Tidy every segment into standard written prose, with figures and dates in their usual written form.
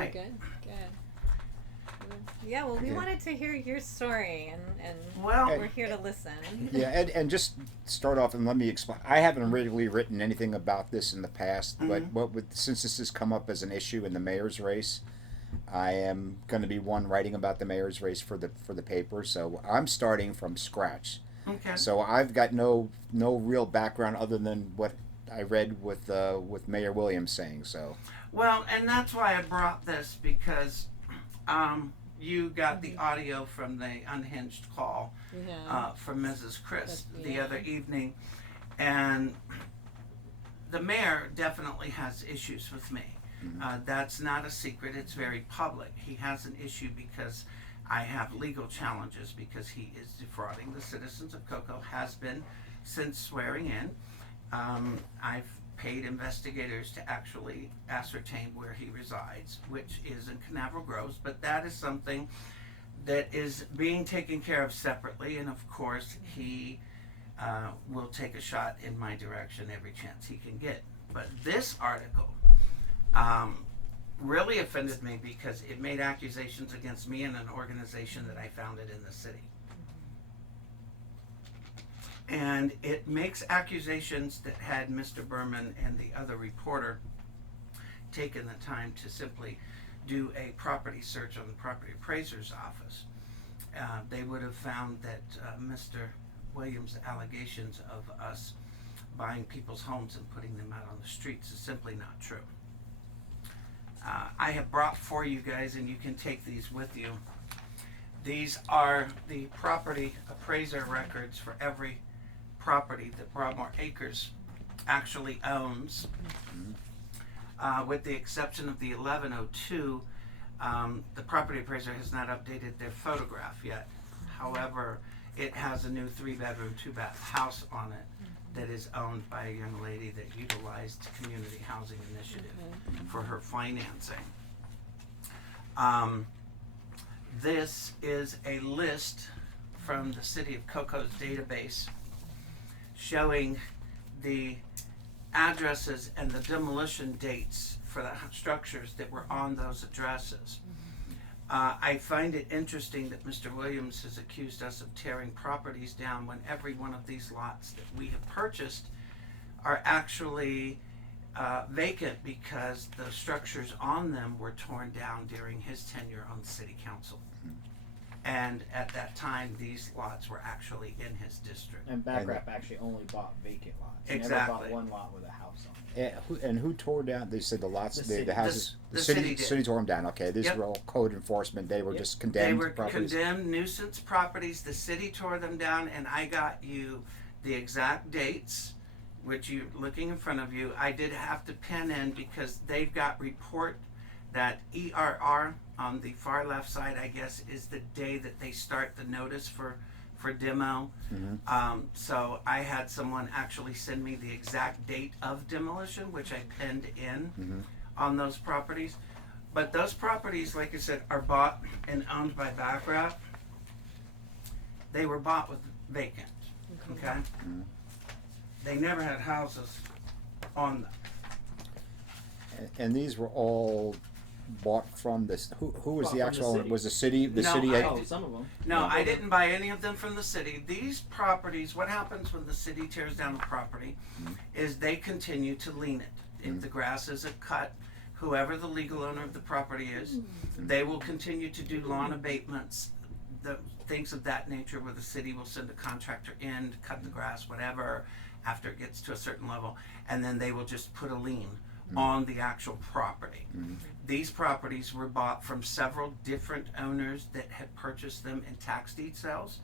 right. Good. Yeah, well, we wanted to hear your story, and Well, we're here to listen. Yeah, and just start off and let me explain. I haven't really written anything about this in the past, but since this has come up as an issue in the mayor's race, I am going to be writing about the mayor's race for the paper. So I'm starting from scratch. Okay. So I've got no real background other than what I read with Mayor Williams saying. So. Well, and that's why I brought this because you got the audio from the unhinged call from Mrs. Chris the other evening, and the mayor definitely has issues with me. That's not a secret. It's very public. He has an issue because I have legal challenges because he is defrauding the citizens of Cocoa, has been since swearing in. I've paid investigators to actually ascertain where he resides, which is in Canaveral Groves, but that is something that is being taken care of separately, and of course he will take a shot in my direction every chance he can get. But this article really offended me because it made accusations against me and an organization that I founded in the city. And it makes accusations that had Mr. Berman and the other reporter taken the time to simply do a property search on the property appraiser's office. They would have found that Mr. Williams' allegations of us buying people's homes and putting them out on the streets is simply not true. I have brought for you guys, and you can take these with you. These are the property appraiser records for every property that Broadmoor Acres actually owns, with the exception of the 1102. The property appraiser has not updated their photograph yet. However, it has a new 3-bedroom, 2-bath house on it that is owned by a young lady that utilized Community Housing Initiative for her financing. This is a list from the City of Cocoa's database showing the addresses and the demolition dates for the structures that were on those addresses. I find it interesting that Mr. Williams has accused us of tearing properties down when every one of these lots that we have purchased are actually vacant because the structures on them were torn down during his tenure on city council. And at that time, these lots were actually in his district. And Backrap actually only bought vacant lots. He Exactly. never bought one lot with a house on it. And who tore down? They said the lots, The houses. The city city did. tore them down. Okay, these Yep. were all code enforcement. They were Yep. just condemned. They were properties. condemned nuisance properties. The city tore them down, and I got you the exact dates, which you're looking in front of you. I did have to pen in because they've got report that ERR on the far left side, I guess, is the day that they start the notice for demo. So I had someone actually send me the exact date of demolition, which I penned in on those properties. But those properties, like I said, are bought and owned by Backrap. They were bought with vacant, okay? They never had houses on them. And these were all bought from this. Who was Bought the from actual the owner? city. Was the city? The No, city. Oh, some of them. No, I didn't buy any of them from the city. These properties, what happens when the city tears down a property is they continue to lien it. If the grass isn't cut, whoever the legal owner of the property is, they will continue to do lawn abatements, things of that nature, where the city will send a contractor in to cut the grass, whatever, after it gets to a certain level, and then they will just put a lien on the actual property. These properties were bought from several different owners that had purchased them in tax deed sales.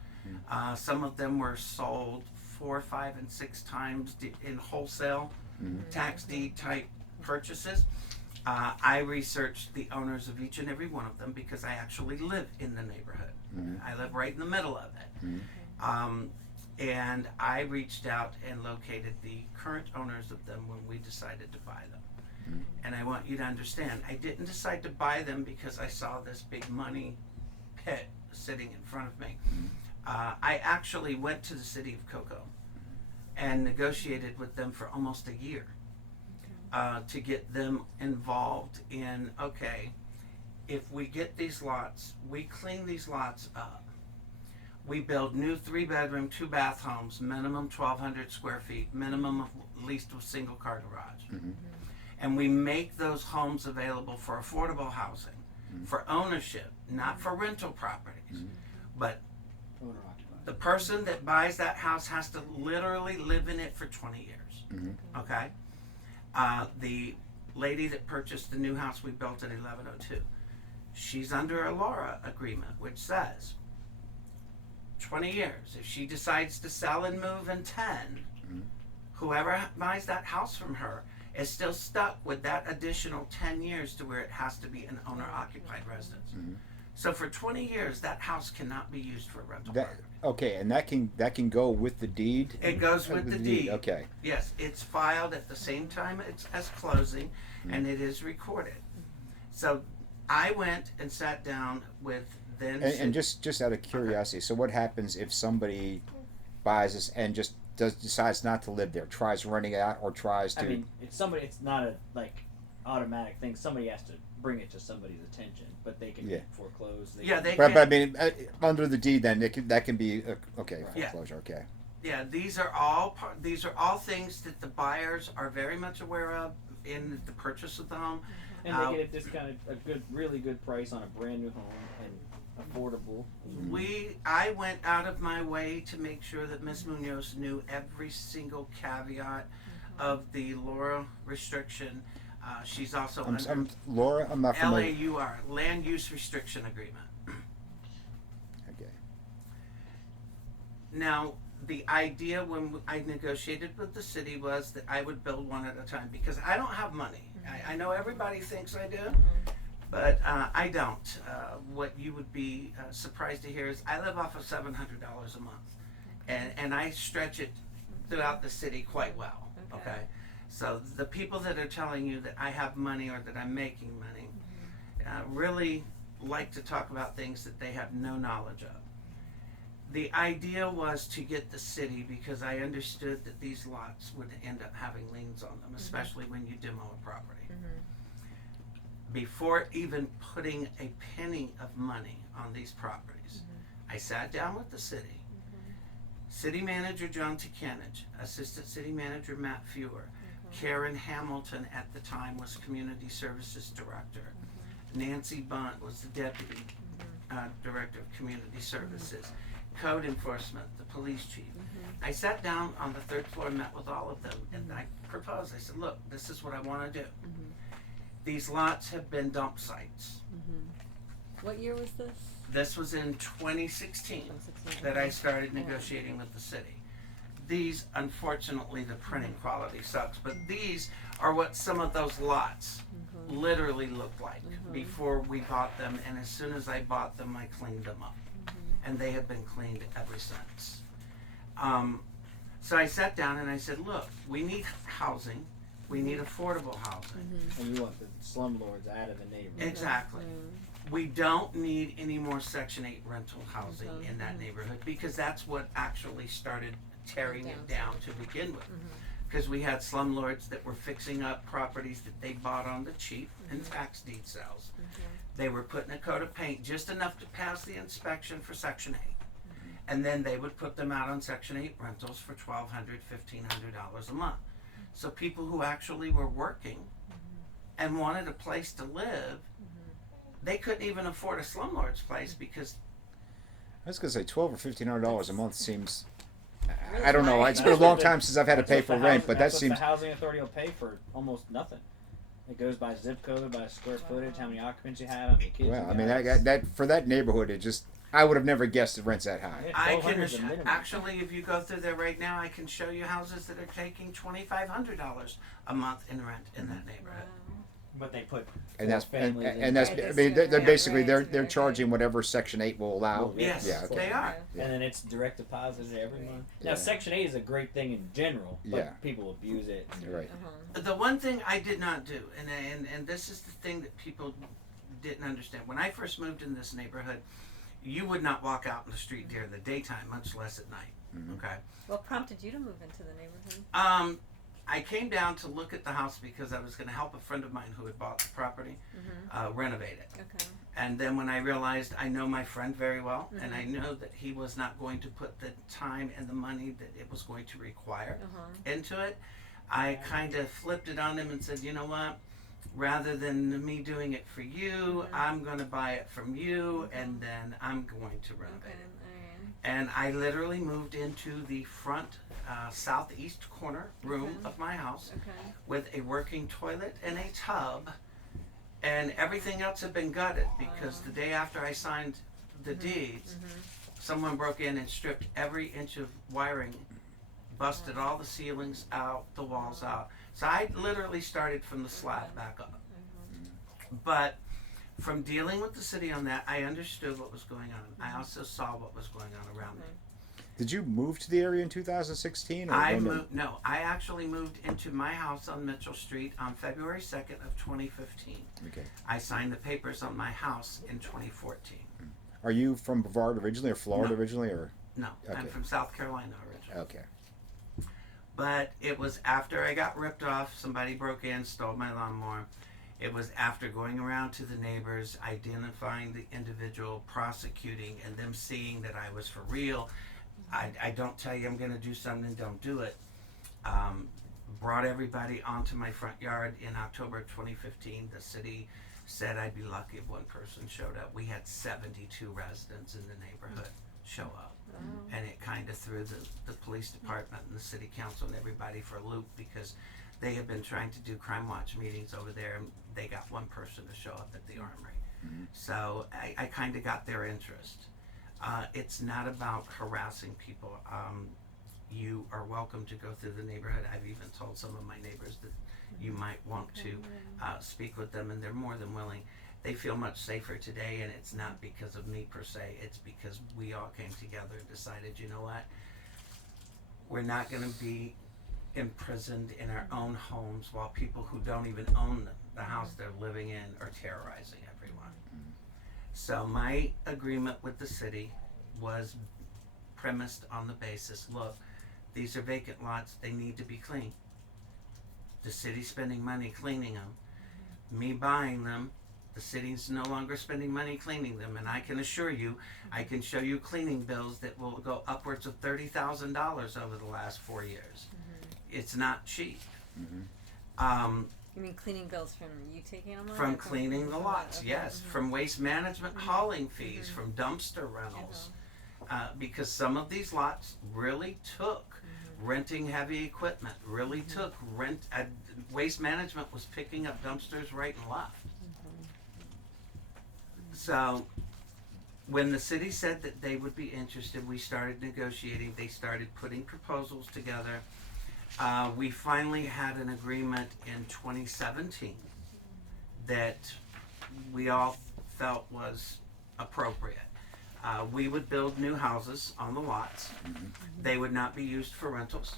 Some of them were sold 4, 5, and 6 times in wholesale tax deed type purchases. I researched the owners of each and every one of them because I actually live in the neighborhood. I live right in the middle of it. And I reached out and located the current owners of them when we decided to buy them. And I want you to understand, I didn't decide to buy them because I saw this big money pit sitting in front of me. I actually went to the city of Cocoa and negotiated with them for almost a year to get them involved in, okay, if we get these lots, we clean these lots up. We build new 3-bedroom, 2-bath homes, minimum 1,200 square feet, minimum of at least a single car garage. Mhm. And we make those homes available for affordable housing, for ownership, not for rental properties. But Owner occupied. the person that buys that house has to literally live in it for 20 years. Mhm. Okay? The lady that purchased the new house we built at 1102, she's under a LARA agreement, which says 20 years. If she decides to sell and move in 10, whoever buys that house from her is still stuck with that additional 10 years to where it has to be an owner-occupied residence. So for 20 years, that house cannot be used for rental That, property. okay, and that can go with the deed? It goes with the deed. Okay. Yes, it's filed at the same time as closing, and it is recorded. So I went and sat down with then. And just out of curiosity, so what happens if somebody buys this and just decides not to live there, tries renting it out, or tries to? I mean, it's not a automatic thing. Somebody has to bring it to somebody's attention, but they can Yeah. foreclose. Yeah, can- they but I mean, under the deed, then that can be okay, Right. Yeah. foreclosure. Okay. Yeah, these are all things that the buyers are very much aware of in the purchase of the home. and they get a discounted, really good price on a brand new home and affordable. I went out of my way to make sure that Ms. Munoz knew every single caveat of the LAURA restriction. She's also under Laura, I'm not familiar. LAUR, Land Use Restriction Agreement. Okay. Now, the idea when I negotiated with the city was that I would build one at a time because I don't have money. I know everybody thinks I do, but I don't. What you would be surprised to hear is I live off of $700 a month, and I stretch it throughout the city quite well. Okay, so the people that are telling you that I have money or that I'm making money really like to talk about things that they have no knowledge of. The idea was to get the city, because I understood that these lots would end up having liens on them, especially when you demo a property. Before even putting a penny of money on these properties, I sat down with the city. City Manager John Ticanich, Assistant City Manager Matt Fewer, Karen Hamilton at the time was Community Services Director. Nancy Bunt was the Deputy Director of Community Services. Code Enforcement, the Police Chief. I sat down on the 3rd floor and met with all of them, and I proposed, I said, look, this is what I want to do. These lots have been dump sites. What year was this? This was in 2016 that I started negotiating with the city. These, unfortunately, the printing quality sucks, but these are what some of those lots literally looked like before we bought them, and as soon as I bought them, I cleaned them up. And they have been cleaned ever since. So I sat down and I said, look, we need housing. We need affordable housing. And you want the slumlords out of the neighborhood. Exactly. We don't need any more Section 8 rental housing in that neighborhood, because that's what actually started tearing it down to begin with. Because we had slumlords that were fixing up properties that they bought on the cheap in tax deed sales. They were putting a coat of paint just enough to pass the inspection for Section 8. And then they would put them out on Section 8 rentals for $1,200, $1,500 a month. So people who actually were working and wanted a place to live, they couldn't even afford a slumlord's place because I was gonna say $1,200 or $1,500 a month seems. Really I don't know. high. It's been a long time since I've had to pay for rent, but that that's seems. what the housing authority will pay for almost nothing. It goes by zip code, by square footage, how many occupants you have, how many kids Well, you I mean, got. that for that neighborhood, it just. I would have never guessed the rent's that high. Yeah, I 1,200 can is the minimum. actually, if you go through there right now, I can show you houses that are taking $2,500 a month in rent in that neighborhood. But they put And that's four and, families in. and that's. Right, I this mean, is- they're yeah, basically right, they're okay. charging whatever Section 8 will allow. Yes, Yes, Yeah, they are. And then it's direct deposited every month. Now, Yeah. Section 8 is a great thing in general, but Yeah. people abuse it. You're right. The one thing I did not do, and this is the thing that people didn't understand. When I first moved in this neighborhood, you would not walk out in the street during the daytime, much less at night. Okay. What prompted you to move into the neighborhood? I came down to look at the house because I was going to help a friend of mine who had bought the property renovate it. Okay. And then when I realized I know my friend very well, and I know that he was not going to put the time and the money that it was going to require into it, I kind of flipped it on him and said, you know what? Rather than me doing it for you, I'm going to buy it from you, and then I'm going to renovate it. And I literally moved into the front southeast corner room of my house with a working toilet and a tub, and everything else had been gutted because the day after I signed the deeds, someone broke in and stripped every inch of wiring, busted all the ceilings out, the walls out. So I literally started from the slab back up. But from dealing with the city on that, I understood what was going on. I also saw what was going on around me. Did you move to the area in 2016? Or I when moved. No, I actually moved into my house on Mitchell Street on February 2nd of 2015. Okay. I signed the papers on my house in 2014. Are you from Brevard originally, or Florida No. originally, or? No, I'm Okay. from South Carolina originally. Okay. But it was after I got ripped off. Somebody broke in, stole my lawnmower. It was after going around to the neighbors, identifying the individual, prosecuting, and them seeing that I was for real. I don't tell you I'm going to do something, don't do it. Brought everybody onto my front yard in October 2015. The city said I'd be lucky if one person showed up. We had 72 residents in the neighborhood show up. And it kind of threw the police department and the city council and everybody for a loop because they had been trying to do crime watch meetings over there, and they got one person to show up at the armory. So I kind of got their interest. It's not about harassing people. You are welcome to go through the neighborhood. I've even told some of my neighbors that you might want to speak with them, and they're more than willing. They feel much safer today, and it's not because of me per se. It's because we all came together and decided, you know what? We're not going to be imprisoned in our own homes while people who don't even own the house they're living in are terrorizing everyone. So my agreement with the city was premised on the basis, look, these are vacant lots, they need to be clean. The city's spending money cleaning them. Me buying them, the city's no longer spending money cleaning them, and I can assure you, I can show you cleaning bills that will go upwards of $30,000 over the last 4 years. It's not cheap. You mean cleaning bills from you taking them on? From cleaning the lots, Okay. yes. From waste management hauling fees, from dumpster rentals. Because some of these lots really took renting heavy equipment, really took waste management was picking up dumpsters right and left. So when the city said that they would be interested, we started negotiating. They started putting proposals together. We finally had an agreement in 2017 that we all felt was appropriate. We would build new houses on the lots. They would not be used for rentals.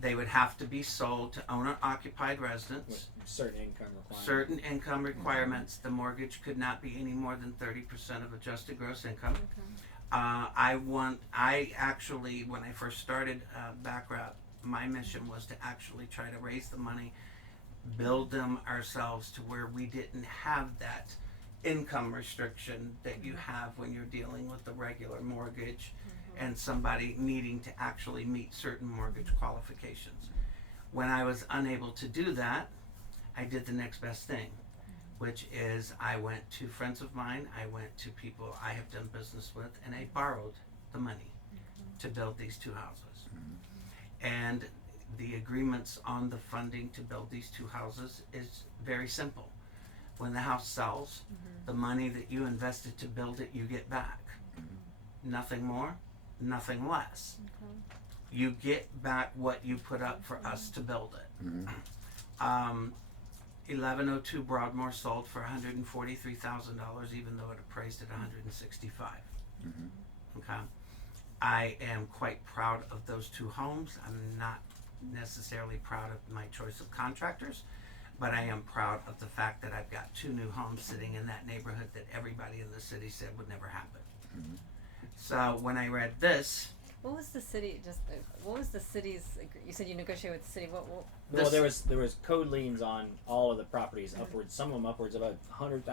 They would have to be sold to owner-occupied residents. With certain income requirements. Certain income requirements. The mortgage could not be any more than 30% of adjusted gross income. I actually, when I first started Backrap, my mission was to actually try to raise the money, build them ourselves to where we didn't have that income restriction that you have when you're dealing with the regular mortgage and somebody needing to actually meet certain mortgage qualifications. When I was unable to do that, I did the next best thing, which is I went to friends of mine, I went to people I have done business with, and I borrowed the money to build these two houses. And the agreements on the funding to build these two houses is very simple. When the house sells, the money that you invested to build it, you get back. Nothing more, nothing less. You get back what you put up for us to build it. 1102 Broadmoor sold for $143,000, even though it appraised at $165,000. Okay. I am quite proud of those two homes. I'm not necessarily proud of my choice of contractors, but I am proud of the fact that I've got two new homes sitting in that neighborhood that everybody in the city said would never happen. So when I read this, What was the city? What was the city's? You said you negotiated with the city. What? Well, there was code liens on all of the properties upwards. Some of them upwards of $100,000.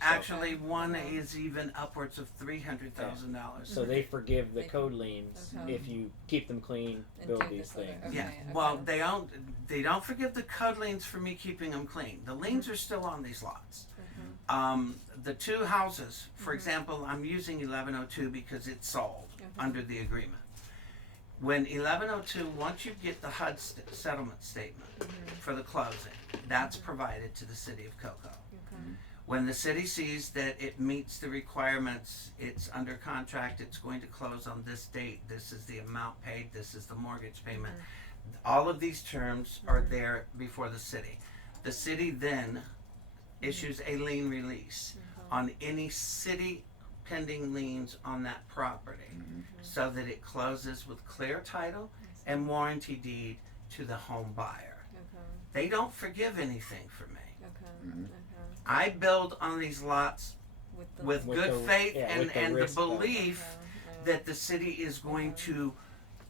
Actually, one is even upwards of $300,000. So they forgive the code liens Okay. if you keep them clean, And build do these this other- things. okay. Yeah. Well, they don't forgive the code liens for me keeping them clean. The liens are still on these lots. The two houses, for example, I'm using 1102 because it's sold under the agreement. When 1102, once you get the HUD settlement statement for the closing, that's provided to the city of Cocoa. When the city sees that it meets the requirements, it's under contract, it's going to close on this date, this is the amount paid, this is the mortgage payment. All of these terms are there before the city. The city then issues a lien release on any city pending liens on that property so that it closes with clear title and warranty deed to the home buyer. They don't forgive anything for me. I build on these lots with With good the- faith yeah, and, with the and the risk of- belief that the city is going to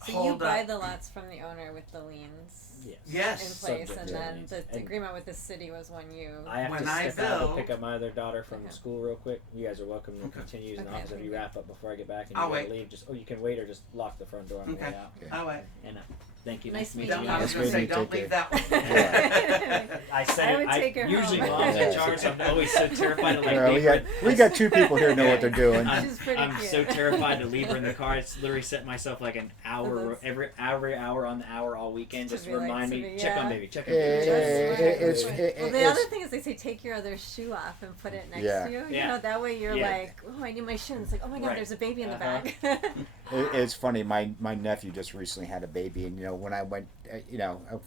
So you hold buy up. the lots from the owner with the liens Yes. in Yes. place, Subject and to then liens. the And agreement with the city was when you. I have When to I step out to build- pick up my other daughter from Okay. school real quick. You guys are welcome to Okay. continue using the Okay, office if thank you you. wrap up before I get back and I'll you gotta wait. leave. You can wait or just lock the front door on the way Okay. out. Oh, wait. And thank you. Nice to meet meeting you. you. I was Nice going to say, meeting you. don't Take leave care. that one. I said I it. would take her usually home. mom's in Yeah. charge. So I'm always so terrified to Yeah, leave we got two people here who know what they're doing. She's pretty I'm cute. so terrified to leave her in the car. It's literally set myself like an Oh, hour that's- every hour on the hour all weekend. To Just be like- remind to me. be- Check on yeah. baby. Check on Yeah, baby. yeah, check on baby. it's- Well, the other thing is they say take your other shoe off and put it next Yeah. to you. You Yeah. know, that way you're Yeah. like, oh, I need my shoe. And it's like, oh my god, Right. there's a baby in the Uh-huh. bag. It's funny. My nephew just recently had a baby, and when I went,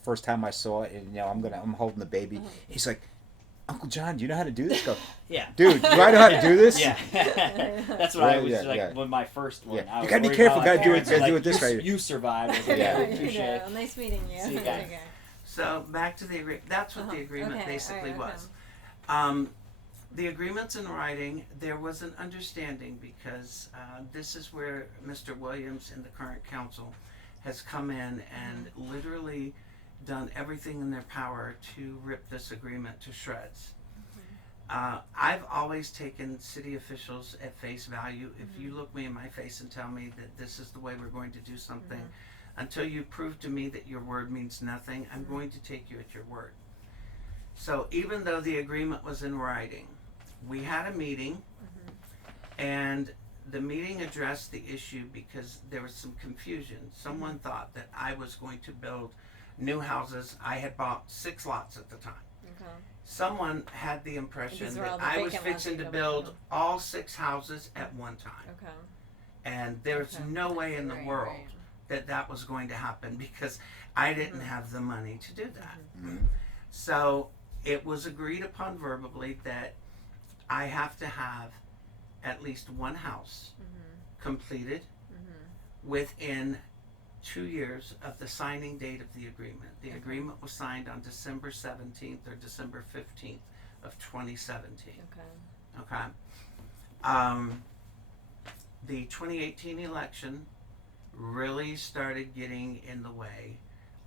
first time I saw it, and I'm holding the baby. He's like, Uncle John, do you know how to do this? Go, Yeah. dude, do I know how to do this? Yeah. That's what I was Yeah, like yeah. with my first one. Yeah. I You was gotta be worried careful, about gotta my do it- parents. gotta do Like, it this you, way. You survived. I was like, Yeah, yeah, touche. well, nice meeting you. See you There guys. go. So back to the agreement. That's what the agreement Okay, basically alright, was. The agreement's in writing. There was an understanding because this is where Mr. Williams and the current council has come in and literally done everything in their power to rip this agreement to shreds. I've always taken city officials at face value. If you look me in my face and tell me that this is the way we're going to do something, until you prove to me that your word means nothing, I'm going to take you at your word. So even though the agreement was in writing, we had a meeting, and the meeting addressed the issue because there was some confusion. Someone thought that I was going to build new houses. I had bought 6 lots at the time. Okay. Someone had the impression These were all that the I was vacant lots fixing to you build built. all 6 houses at one time. Okay. And there's Okay. no way in the Right, world right. that was going to happen because I didn't have the money to do that. Mhm. So it was agreed upon verbally that I have to have at least one house completed within 2 years of the signing date of the agreement. The agreement was signed on December 17th or December 15th of 2017. Okay. Okay. The 2018 election really started getting in the way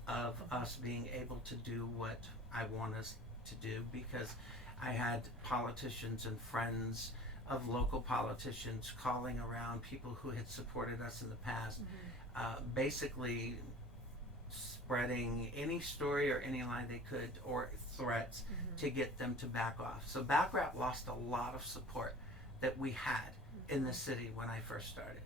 of us being able to do what I want us to do because I had politicians and friends of local politicians calling around people who had supported us in the past, basically spreading any story or any lie they could or threats to get them to back off. So Backrap lost a lot of support that we had in the city when I first started.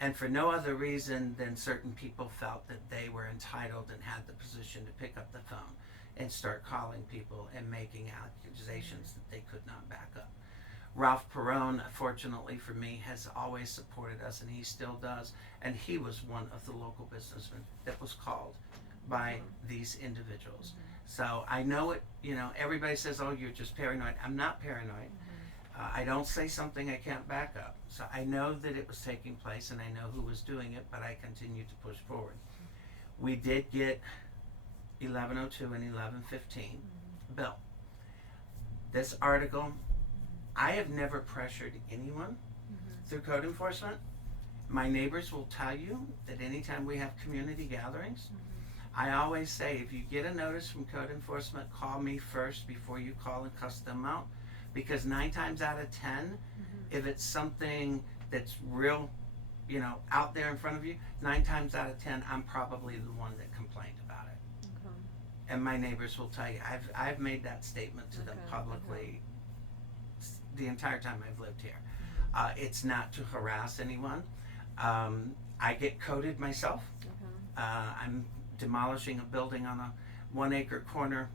And for no other reason than certain people felt that they were entitled and had the position to pick up the phone and start calling people and making accusations that they could not back up. Ralph Perone, fortunately for me, has always supported us, and he still does. And he was one of the local businessmen that was called by these individuals. So I know it, everybody says, oh, you're just paranoid. I'm not paranoid. I don't say something I can't back up. So I know that it was taking place, and I know who was doing it, but I continue to push forward. We did get 1102 and 1115 built. This article, I have never pressured anyone through code enforcement. My neighbors will tell you that anytime we have community gatherings, I always say, if you get a notice from code enforcement, call me first before you call and cuss them out. Because 9 times out of 10, if it's something that's real, you know, out there in front of you, 9 times out of 10, I'm probably the one that complained about it. Okay. And my neighbors will tell you, I've made that statement to them Okay, publicly the entire time I've lived here. It's not to harass anyone. I get coded myself. Okay. I'm demolishing a building on a 1 acre corner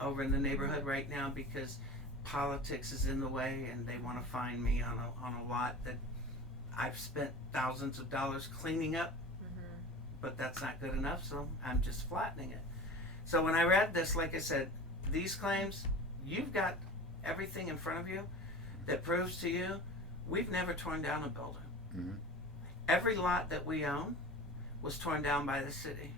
over in the neighborhood right now because politics is in the way and they want to find me on a lot that I've spent thousands of dollars cleaning up, but that's not good enough, so I'm just flattening it. So when I read this, like I said, these claims, you've got everything in front of you that proves to you we've never torn down a building. Mm-hmm. Every lot that we own was torn down by the city,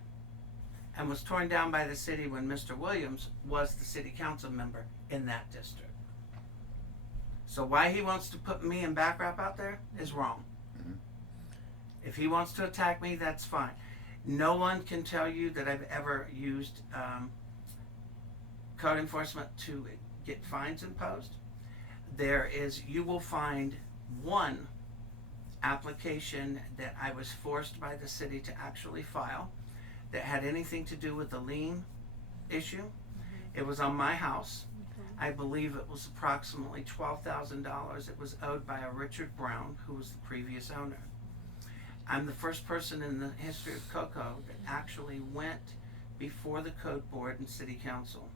and was torn down by the city when Mr. Williams was the city council member in that district. So why he wants to put me in back rap out there is wrong. Mm-hmm. If he wants to attack me, that's fine. No one can tell you that I've ever used code enforcement to get fines imposed. You will find one application that I was forced by the city to actually file that had anything to do with the lien issue. It was on my house. I believe it was approximately $12,000. It was owed by a Richard Brown, who was the previous owner. I'm the first person in the history of Cocoa that actually went before the code board and city council,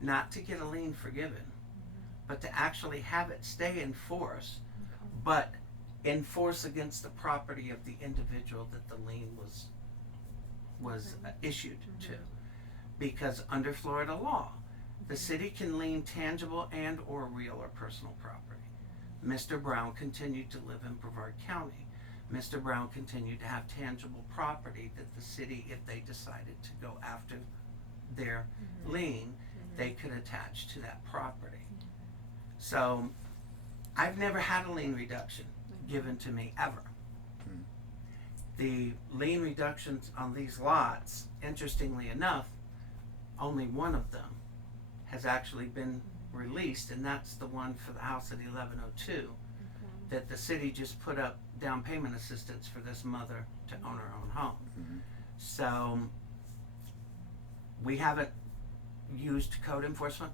not to get a lien forgiven, but to actually have it stay in force, but in force against the property of the individual that the lien was issued to. Because under Florida law, the city can lien tangible and or real or personal property. Mr. Brown continued to live in Brevard County. Mr. Brown continued to have tangible property that the city, if they decided to go after their lien, they could attach to that property. So I've never had a lien reduction given to me ever. The lien reductions on these lots, interestingly enough, only one of them has actually been released, and that's the one for the house at 1102 that the city just put up down payment assistance for this mother to own her own home. So we haven't used code enforcement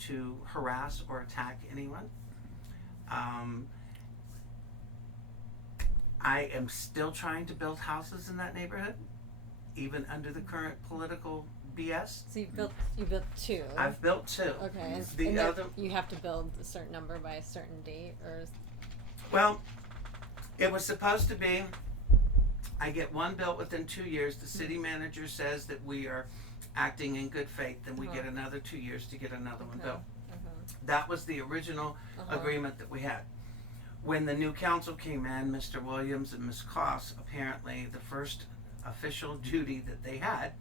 to harass or attack anyone. I am still trying to build houses in that neighborhood, even under the current political BS. So you built 2. I've built 2. Okay. The and other, you have to build a certain number by a certain date, or well, it was supposed to be, I get one built within 2 years. The city manager says that we are acting in good faith, then we get another 2 years to get another one built. That was the original agreement that we had. When the new council came in, Mr. Williams and Ms. Koss, apparently the first official duty that they had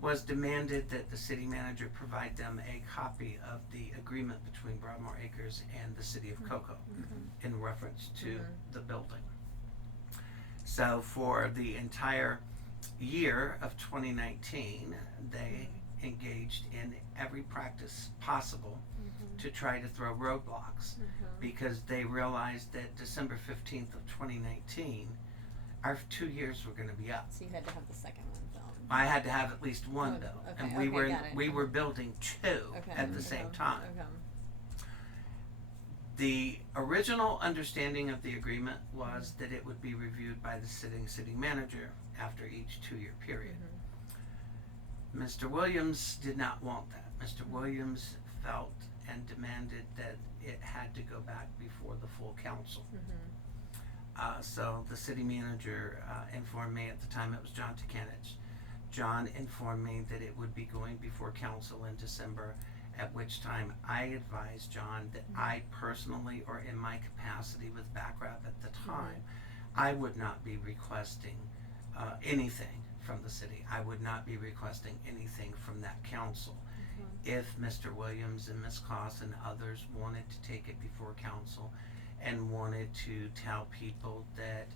was demanded that the city manager provide them a copy of the agreement between Broadmoor Acres and the city of Cocoa in reference to the building. So for the entire year of 2019, they engaged in every practice possible to try to throw roadblocks because they realized that December 15th of 2019, our 2 years were going to be up. so you had to have the second one built. I had to have at least one built, and we were building 2 at the same time. The original understanding of the agreement was that it would be reviewed by the sitting city manager after each 2-year period. Mr. Williams did not want that. Mr. Williams felt and demanded that it had to go back before the full council. So the city manager informed me, at the time it was John Ticanich. John informed me that it would be going before council in December, at which time I advised John that I personally, or in my capacity with BACRAP at the time, I would not be requesting anything from the city. I would not be requesting anything from that council. If Mr. Williams and Ms. Koss and others wanted to take it before council and wanted to tell people that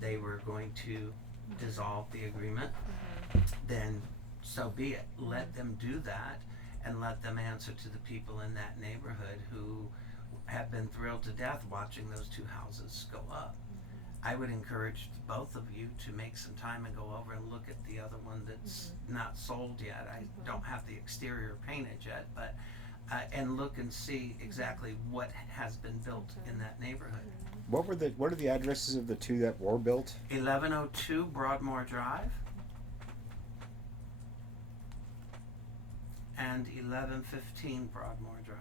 they were going to dissolve the agreement, then so be it. Let them do that, and let them answer to the people in that neighborhood who have been thrilled to death watching those two houses go up. I would encourage both of you to make some time and go over and look at the other one that's not sold yet. I don't have the exterior painted yet, but and look and see exactly what has been built in that neighborhood. What are the addresses of the two that were built? 1102 Broadmoor Drive and 1115 Broadmoor Drive.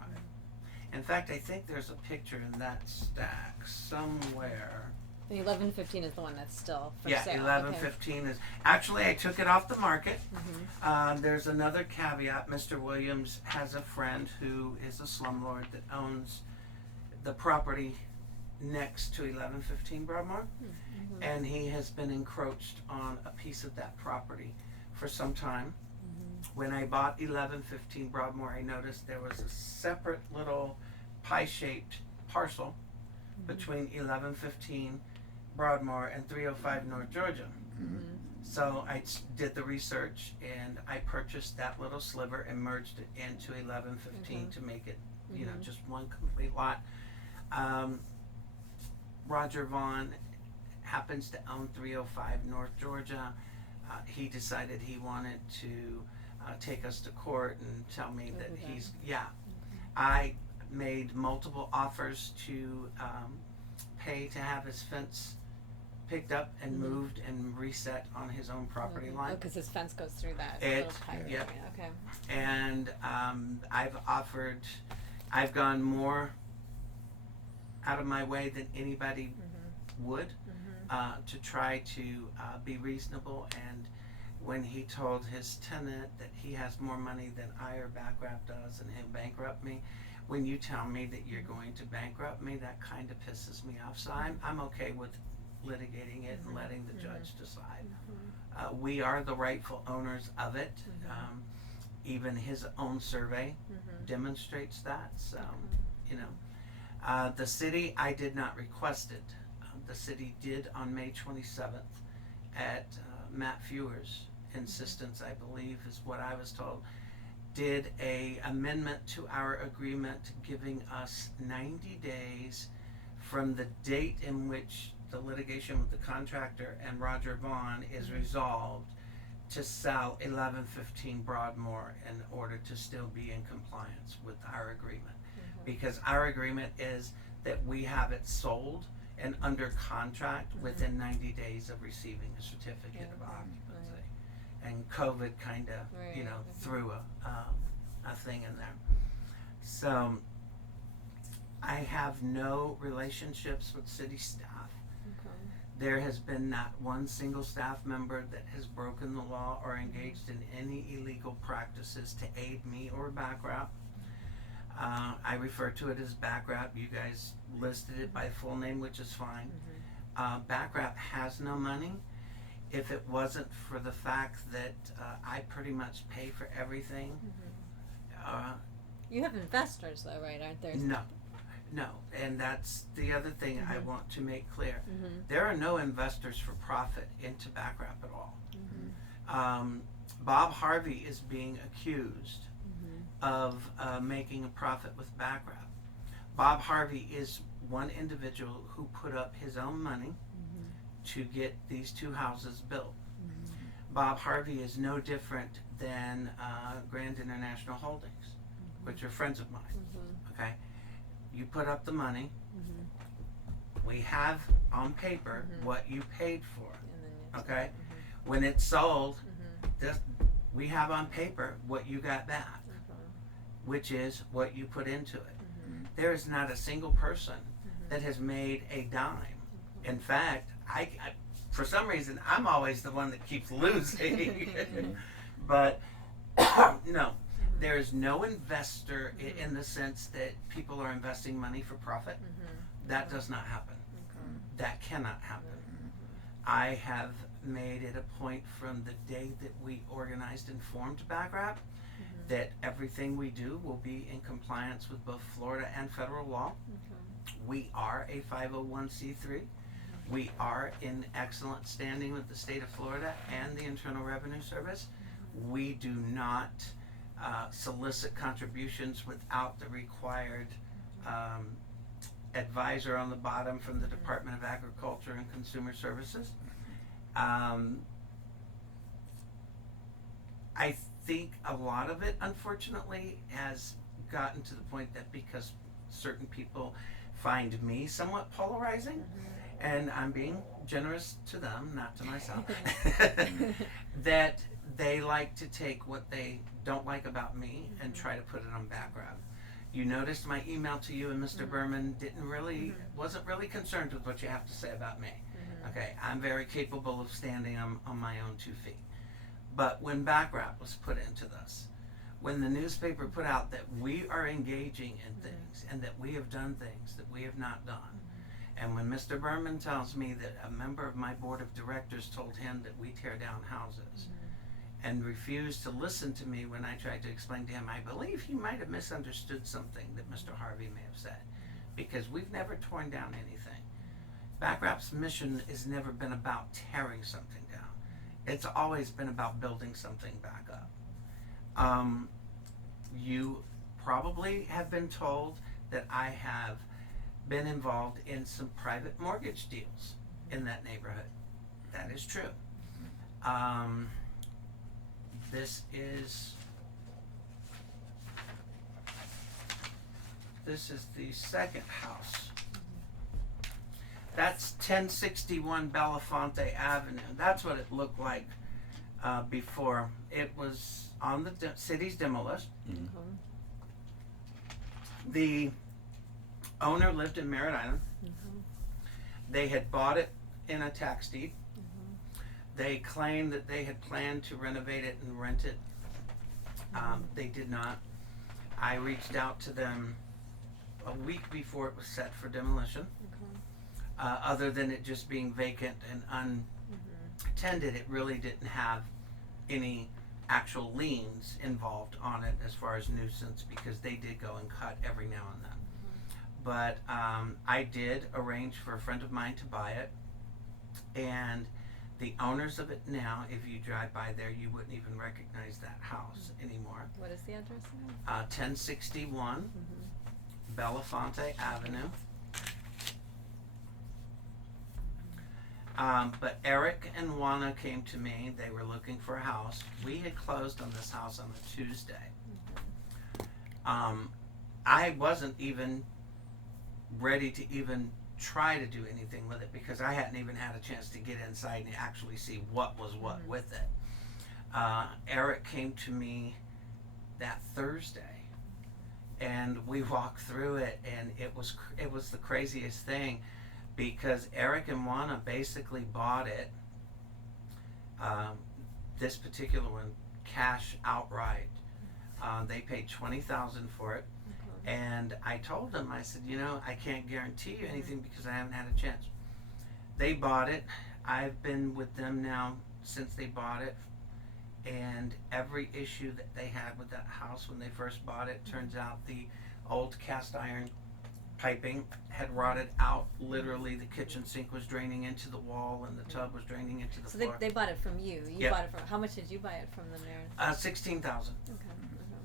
In fact, I think there's a picture in that stack somewhere. The 1115 is the one that's still for Yeah, sale. 1115 is actually, I took it off the market. There's another caveat. Mr. Williams has a friend who is a slumlord that owns the property next to 1115 Broadmoor, and he has been encroached on a piece of that property for some time. When I bought 1115 Broadmoor, I noticed there was a separate little pie-shaped parcel between 1115 Broadmoor and 305 North Georgia. So I did the research and I purchased that little sliver and merged it into 1115 to make it, you know, just one complete lot. Roger Vaughn happens to own 305 North Georgia. He decided he wanted to take us to court and tell me that he's, I made multiple offers to pay to have his fence picked up and moved and reset on his own property line. Oh, because his fence goes through that It- little pipe yeah. area. Okay. And I've gone more out of my way than anybody would to try to be reasonable. And when he told his tenant that he has more money than I or Backrap does and he'll bankrupt me, when you tell me that you're going to bankrupt me, that kind of pisses me off. So I'm okay with litigating it and letting the judge decide. We are the rightful owners of it. Even his own survey demonstrates that. So, you know, the city, I did not request it. The city did on May 27th at Matt Fewer's insistence, I believe, is what I was told, did a amendment to our agreement giving us 90 days from the date in which the litigation with the contractor and Roger Vaughn is resolved to sell 1115 Broadmoor in order to still be in compliance with our agreement. Because our agreement is that we have it sold and under contract within 90 days of receiving a certificate of occupancy. And COVID kind of, you know, threw a thing in there. So I have no relationships with city staff. There has been not one single staff member that has broken the law or engaged in any illegal practices to aid me or Backrap. I refer to it as Backrap. You guys listed it by full name, which is fine. Backrap has no money. If it wasn't for the fact that I pretty much pay for everything. You have investors though, right? Aren't there? No, and that's the other thing I want to make clear. There are no investors for profit into Backrap at all. Bob Harvey is being accused of making a profit with Backrap. Bob Harvey is one individual who put up his own money to get these two houses built. Bob Harvey is no different than Grand International Holdings, which are friends of mine. Okay, you put up the money. We have on paper what you paid for. Okay, when it's sold, we have on paper what you got back, which is what you put into it. There is not a single person that has made a dime. In fact, I for some reason, I'm always the one that keeps losing. But no, there is no investor in the sense that people are investing money for profit. That does not happen. That cannot happen. I have made it a point from the day that we organized and formed Backrap that everything we do will be in compliance with both Florida and federal law. We are a 501c3. We are in excellent standing with the state of Florida and the Internal Revenue Service. We do not solicit contributions without the required advisor on the bottom from the Department of Agriculture and Consumer Services. I think a lot of it, unfortunately, has gotten to the point that because certain people find me somewhat polarizing, and I'm being generous to them, not to myself, that they like to take what they don't like about me and try to put it on background. You noticed my email to you and Mr. Berman wasn't really concerned with what you have to say about me. Okay, I'm very capable of standing on my own 2 feet. But when backrap was put into this, when the newspaper put out that we are engaging in things and that we have done things that we have not done, and when Mr. Berman tells me that a member of my board of directors told him that we tear down houses and refused to listen to me when I tried to explain to him, I believe he might have misunderstood something that Mr. Harvey may have said, because we've never torn down anything. Backrap's mission has never been about tearing something down. It's always been about building something back up. You probably have been told that I have been involved in some private mortgage deals in that neighborhood. That is true. This is the second house. That's 1061 Belafonte Avenue. That's what it looked like before. It was on the city's demo list. The owner lived in Merritt Island. They had bought it in a tax deed. They claimed that they had planned to renovate it and rent it. They did not. I reached out to them a week before it was set for demolition. Other than it just being vacant and untended, it really didn't have any actual liens involved on it as far as nuisance, because they did go and cut every now and then. But I did arrange for a friend of mine to buy it, and the owners of it now, if you drive by there, you wouldn't even recognize that house anymore. What is the address again? 1061 Belafonte Avenue. But Eric and Juana came to me. They were looking for a house. We had closed on this house on a Tuesday. I wasn't even ready to even try to do anything with it, because I hadn't even had a chance to get inside and actually see what was what with it. Eric came to me that Thursday, and we walked through it, and it was the craziest thing, because Eric and Juana basically bought it, this particular one, cash outright. They paid $20,000 for it. And I told them, I said, I can't guarantee you anything because I haven't had a chance. They bought it. I've been with them now since they bought it. And every issue that they had with that house when they first bought it, turns out the old cast iron piping had rotted out. Literally, the kitchen sink was draining into the wall, and the tub was draining into the floor. So they bought it from you. You bought it from. How much did you buy it from them there? $16,000. Okay.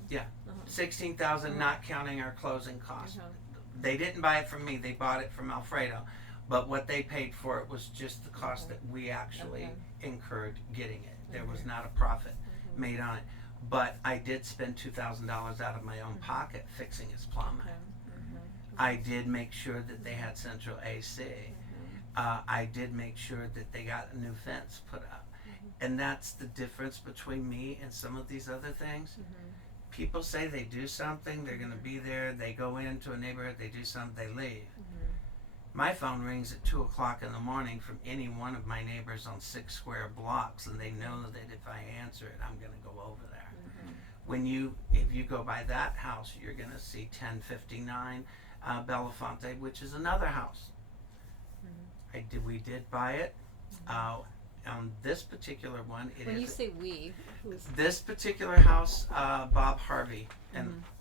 Yeah, $16,000, not counting our closing costs. They didn't buy it from me. They bought it from Alfredo, but what they paid for it was just the cost that we actually incurred getting it. There was not a profit made on it, but I did spend $2,000 out of my own pocket fixing his plumbing. I did make sure that they had central AC. I did make sure that they got a new fence put up, and that's the difference between me and some of these other things. People say they do something, they're going to be there, they go into a neighborhood, they do something, they leave. My phone rings at 2 o'clock in the morning from any one of my neighbors on 6 square blocks, and they know that if I answer it, I'm going to go over there. If you go by that house, you're going to see 1059 Belafonte, which is another house. We did buy it. On this particular one, when you say we, who's this particular house, Bob Harvey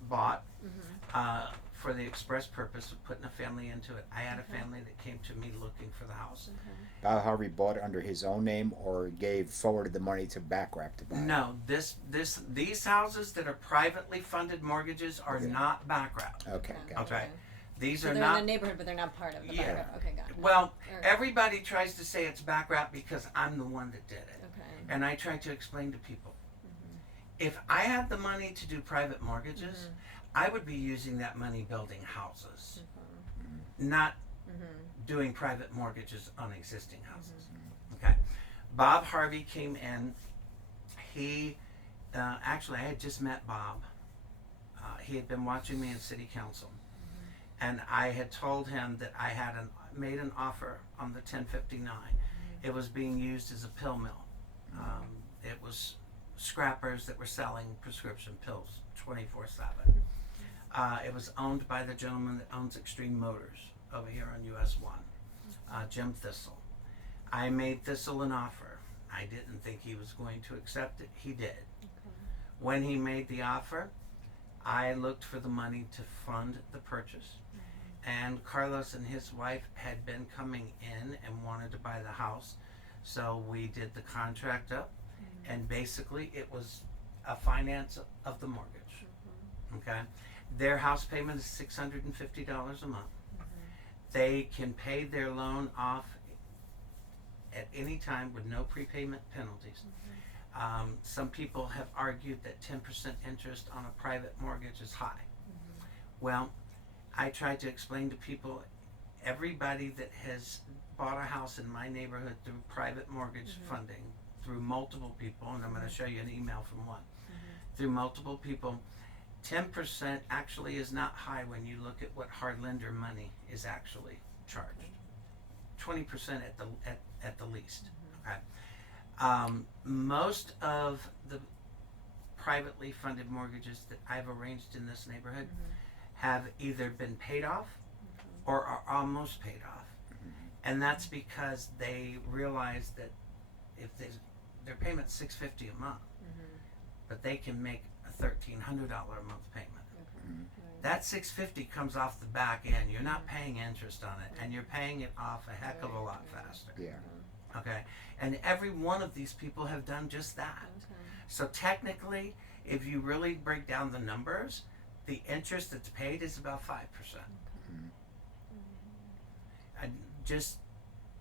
bought for the express purpose of putting a family into it. I had a family that came to me looking for the house. Okay. Bob Harvey bought it under his own name or forwarded the money to Backrap to buy it? No, these houses that are privately funded mortgages are Okay. not Backrap. Okay, gotcha. Okay. These So are they're not. in the neighborhood, but they're not part of the Yeah. background. Okay, got it. Well, Alright. everybody tries to say it's Backrap because I'm the one that did it. Okay. And I try to explain to people, if I had the money to do private mortgages, I would be using that money building houses, not doing private mortgages on existing houses. Okay. Bob Harvey came in. He, actually, I had just met Bob. He had been watching me in city council. And I had told him that I had made an offer on the 1059. It was being used as a pill mill. It was scrappers that were selling prescription pills 24/7. It was owned by the gentleman that owns Extreme Motors over here on US 1, Jim Thistle. I made Thistle an offer. I didn't think he was going to accept it. He did. When he made the offer, I looked for the money to fund the purchase. And Carlos and his wife had been coming in and wanted to buy the house. So we did the contract up, and basically it was a finance of the mortgage. Okay? Their house payment is $650 a month. They can pay their loan off at any time with no prepayment penalties. Some people have argued that 10% interest on a private mortgage is high. Well, I tried to explain to people, everybody that has bought a house in my neighborhood through private mortgage funding, through multiple people, and I'm going to show you an email from one, through multiple people, 10% actually is not high when you look at what hard lender money is actually charged. 20% at the least. Okay. Most of the privately funded mortgages that I've arranged in this neighborhood have either been paid off or are almost paid off. And that's because they realize that if their payment's $650 a month, but they can make a $1,300 a month payment. That $650 comes off the back end. You're not paying interest on it, and you're paying it off a heck of a lot faster. Yeah. Okay, and every one of these people have done just that. So technically, if you really break down the numbers, the interest that's paid is about 5%. I just,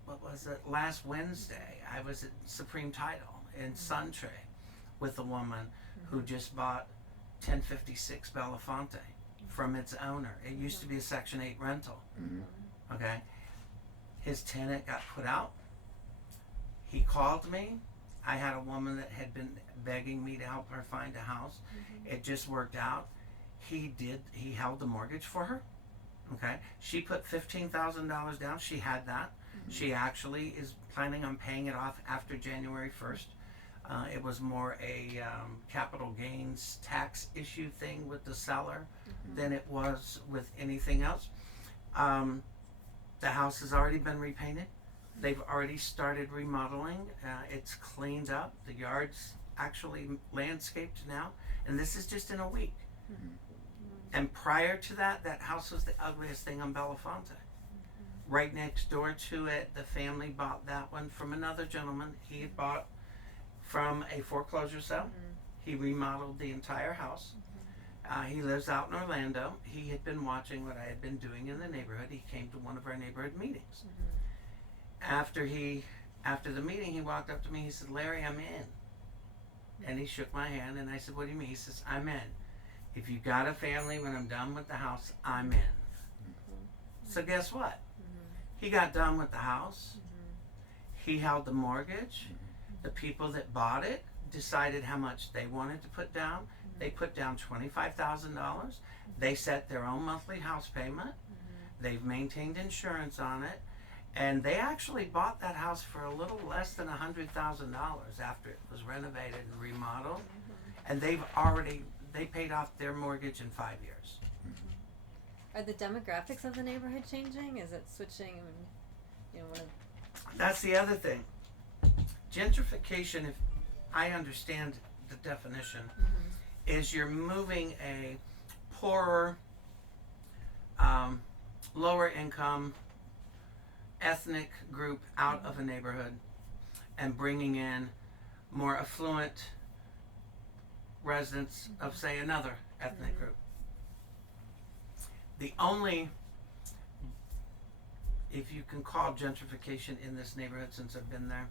what was it, last Wednesday, I was at Supreme Title in Suntree with a woman who just bought 1056 Belafonte from its owner. It used to be a Section 8 rental. Okay, his tenant got put out. He called me. I had a woman that had been begging me to help her find a house. It just worked out. He held the mortgage for her. Okay, she put $15,000 down. She had that. She actually is planning on paying it off after January 1st. It was more a capital gains tax issue thing with the seller than it was with anything else. The house has already been repainted. They've already started remodeling. It's cleaned up. The yard's actually landscaped now. And this is just in a week. And prior to that, that house was the ugliest thing on Belafonte. Right next door to it, the family bought that one from another gentleman. He had bought from a foreclosure sale. He remodeled the entire house. He lives out in Orlando. He had been watching what I had been doing in the neighborhood. He came to one of our neighborhood meetings. After the meeting, he walked up to me. He said, "Larry, I'm in." And he shook my hand, and I said, "What do you mean?" He says, "I'm in. If you got a family when I'm done with the house, I'm in." So guess what? He got done with the house. He held the mortgage. The people that bought it decided how much they wanted to put down. They put down $25,000. They set their own monthly house payment. They've maintained insurance on it. And they actually bought that house for a little less than $100,000 after it was renovated and remodeled. And they paid off their mortgage in 5 years. Are the demographics of the neighborhood changing? Is it switching? That's the other thing. Gentrification, if I understand the definition, is you're moving a poorer, lower income ethnic group out of a neighborhood and bringing in more affluent residents of, say, another ethnic group. The only, if you can call gentrification in this neighborhood since I've been there,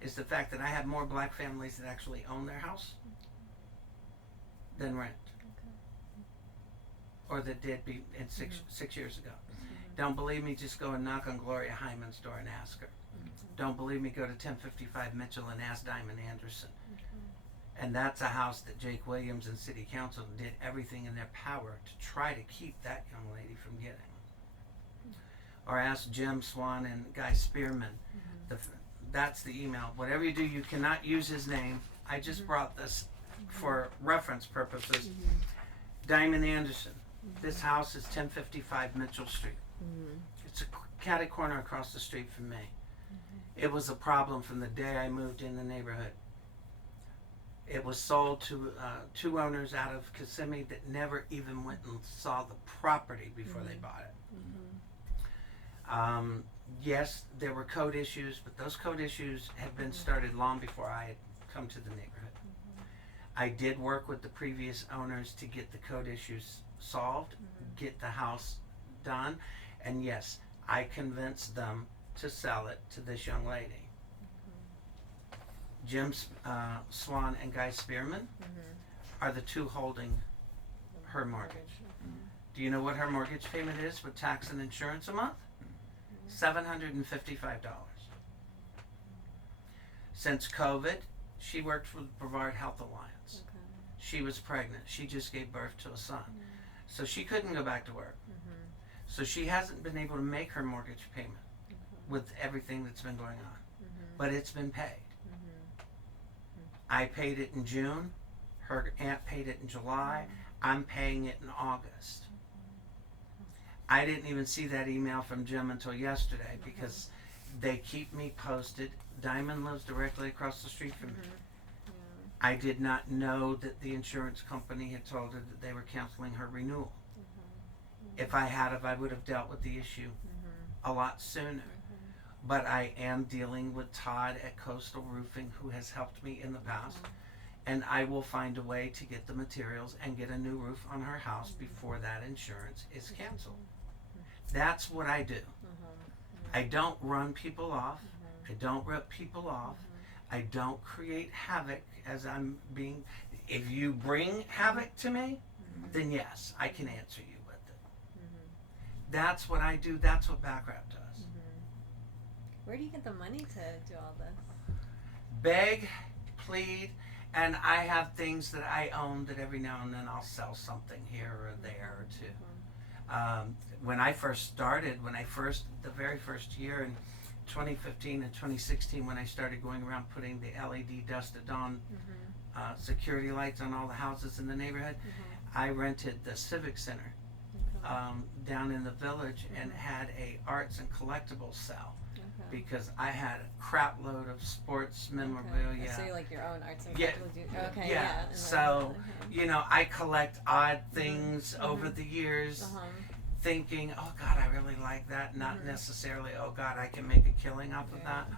is the fact that I have more black families that actually own their house than rent. Or that did be in six years ago. Don't believe me, just go and knock on Gloria Hyman's door and ask her. Don't believe me, go to 1055 Mitchell and ask Diamond Anderson. And that's a house that Jake Williams and City Council did everything in their power to try to keep that young lady from getting. Or ask Jim Swan and Guy Spearman. That's the email. Whatever you do, you cannot use his name. I just brought this for reference purposes. Diamond Anderson. This house is 1055 Mitchell Street. It's a catty corner across the street from me. It was a problem from the day I moved in the neighborhood. It was sold to two owners out of Kissimmee that never even went and saw the property before they bought it. Yes, there were code issues, but those code issues had been started long before I had come to the neighborhood. I did work with the previous owners to get the code issues solved, get the house done, and yes, I convinced them to sell it to this young lady. Jim Swan and Guy Spearman are the two holding her mortgage. Do you know what her mortgage payment is with tax and insurance a month? $755. Since COVID, she worked for the Brevard Health Alliance. She was pregnant. She just gave birth to a son. So she couldn't go back to work. So she hasn't been able to make her mortgage payment with everything that's been going on. But it's been paid. I paid it in June. Her aunt paid it in July. I'm paying it in August. I didn't even see that email from Jim until yesterday because they keep me posted. Diamond lives directly across the street from me. I did not know that the insurance company had told her that they were canceling her renewal. If I had, I would have dealt with the issue a lot sooner. But I am dealing with Todd at Coastal Roofing, who has helped me in the past, and I will find a way to get the materials and get a new roof on her house before that insurance is canceled. That's what I do. I don't run people off. I don't rip people off. I don't create havoc as I'm being. If you bring havoc to me, then yes, I can answer you with it. That's what I do. That's what Backrap does. Where do you get the money to do all this? Beg, plead, and I have things that I own that every now and then I'll sell something here or there or two. When I first started, the very first year in 2015 and 2016, when I started going around putting the LED dusted dawn security lights on all the houses in the neighborhood, I rented the Civic Center down in the village and had a arts and collectibles sale. Because I had a crap load of sports memorabilia. So you like your own arts and Yeah. collectibles? Yeah. So, you know, I collect odd things over the years, thinking, oh God, I really like that. Not necessarily, oh God, I can make a killing off of that.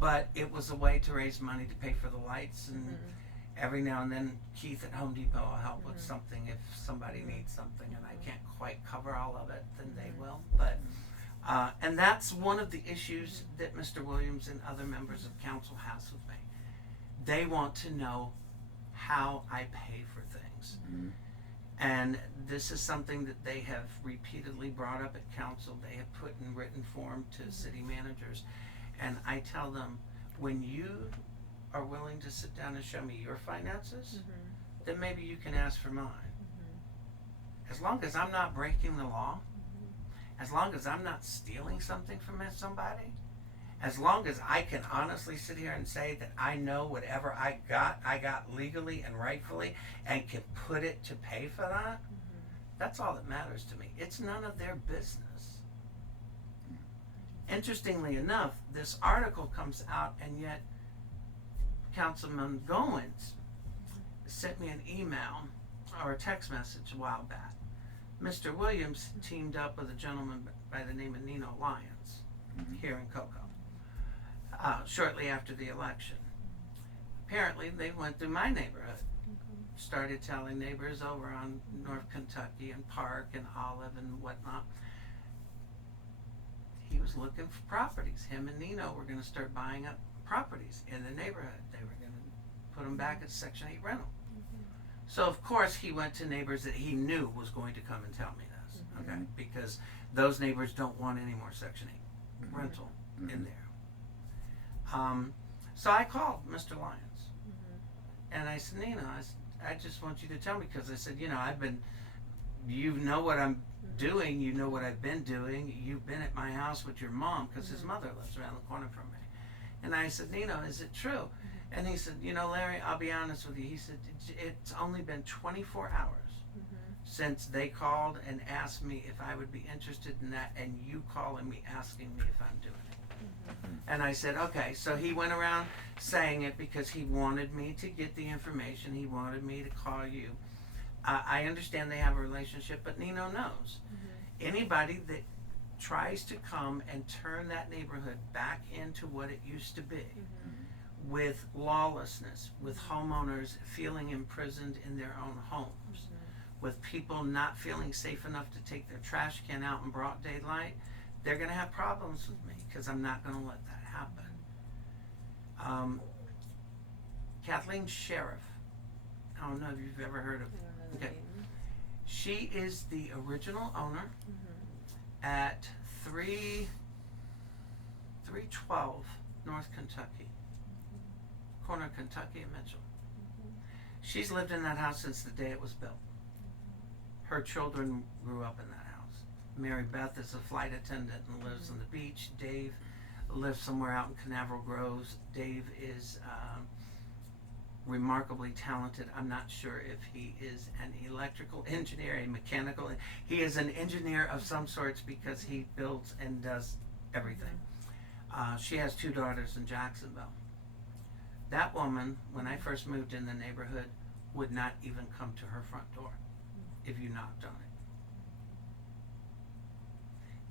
But it was a way to raise money to pay for the lights, and every now and then Keith at Home Depot will help with something if somebody needs something and I can't quite cover all of it, then they will. But and that's one of the issues that Mr. Williams and other members of council has with me. They want to know how I pay for things. And this is something that they have repeatedly brought up at council. They have put in written form to city managers. And I tell them, when you are willing to sit down and show me your finances, then maybe you can ask for mine. As long as I'm not breaking the law, as long as I'm not stealing something from somebody, as long as I can honestly sit here and say that I know whatever I got legally and rightfully and can put it to pay for that, that's all that matters to me. It's none of their business. Interestingly enough, this article comes out and yet Councilman Goins sent me an email or a text message a while back. Mr. Williams teamed up with a gentleman by the name of Nino Lyons here in Cocoa shortly after the election. Apparently, they went through my neighborhood, started telling neighbors over on North Kentucky and Park and Olive and whatnot. He was looking for properties. Him and Nino were going to start buying up properties in the neighborhood. They were going to put them back at Section 8 rental. So of course he went to neighbors that he knew was going to come and tell me this, okay? Because those neighbors don't want any more Section 8 rental in there. So I called Mr. Lyons, and I said, Nina, I just want you to tell me, because I said, you know what I'm doing, you know what I've been doing, you've been at my house with your mom, because his mother lives around the corner from me. And I said, Nino, is it true? And he said, Larry, I'll be honest with you. He said, it's only been 24 hours since they called and asked me if I would be interested in that, and you calling me asking me if I'm doing it. And I said, okay. So he went around saying it because he wanted me to get the information. He wanted me to call you. I understand they have a relationship, but Nino knows. Anybody that tries to come and turn that neighborhood back into what it used to be, with lawlessness, with homeowners feeling imprisoned in their own homes, with people not feeling safe enough to take their trash can out in broad daylight, they're going to have problems with me, because I'm not going to let that happen. Kathleen Sheriff, I don't know if you've ever heard of her. Okay. She is the original owner at 312 North Kentucky, corner of Kentucky and Mitchell. She's lived in that house since the day it was built. Her children grew up in that house. Mary Beth is a flight attendant and lives on the beach. Dave lives somewhere out in Canaveral Groves. Dave is remarkably talented. I'm not sure if he is an electrical engineer, a mechanical. He is an engineer of some sorts, because he builds and does everything. She has 2 daughters in Jacksonville. That woman, when I first moved in the neighborhood, would not even come to her front door if you knocked on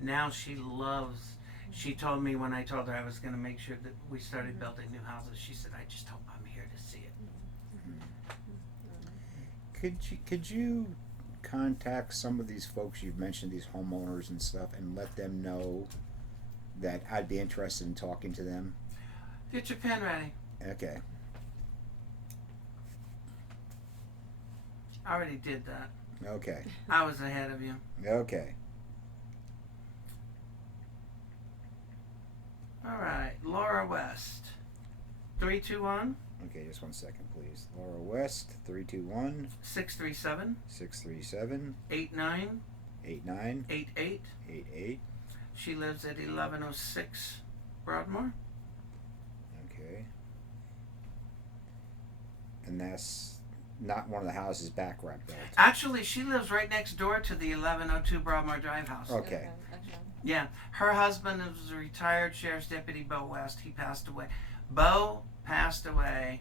it. Now she loves, she told me when I told her I was going to make sure that we started building new houses, she said, I just hope I'm here to see it. Could you contact some of these folks you've mentioned, these homeowners and stuff, and let them know that I'd be interested in talking to them? Get your pen ready. Okay. I already did that. Okay. I was ahead of you. Okay. All right, Laura West, 321 Okay, just 1 second, please. Laura West, 321 637 637 89 89 88. 88. She lives at 1106 Broadmoor. Okay. And that's not one of the houses back right built. Actually, she lives right next door to the 1102 Broadmoor Drive house. Okay. Yeah, her husband was a retired sheriff's deputy, Bo West. He passed away. Bo passed away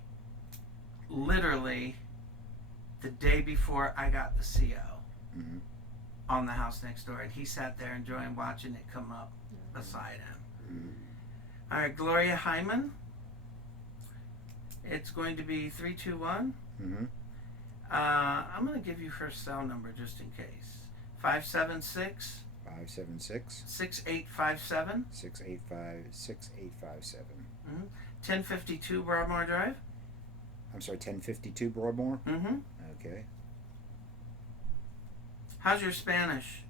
literally the day before I got the CO on the house next door, and he sat there enjoying watching it come up beside him. All right, Gloria Hyman. It's going to be 321. I'm going to give you her cell number just in case. 576 576 6857 685 6857. 1052 Broadmoor Drive. I'm sorry, 1052 Broadmoor? Okay. How's your Spanish?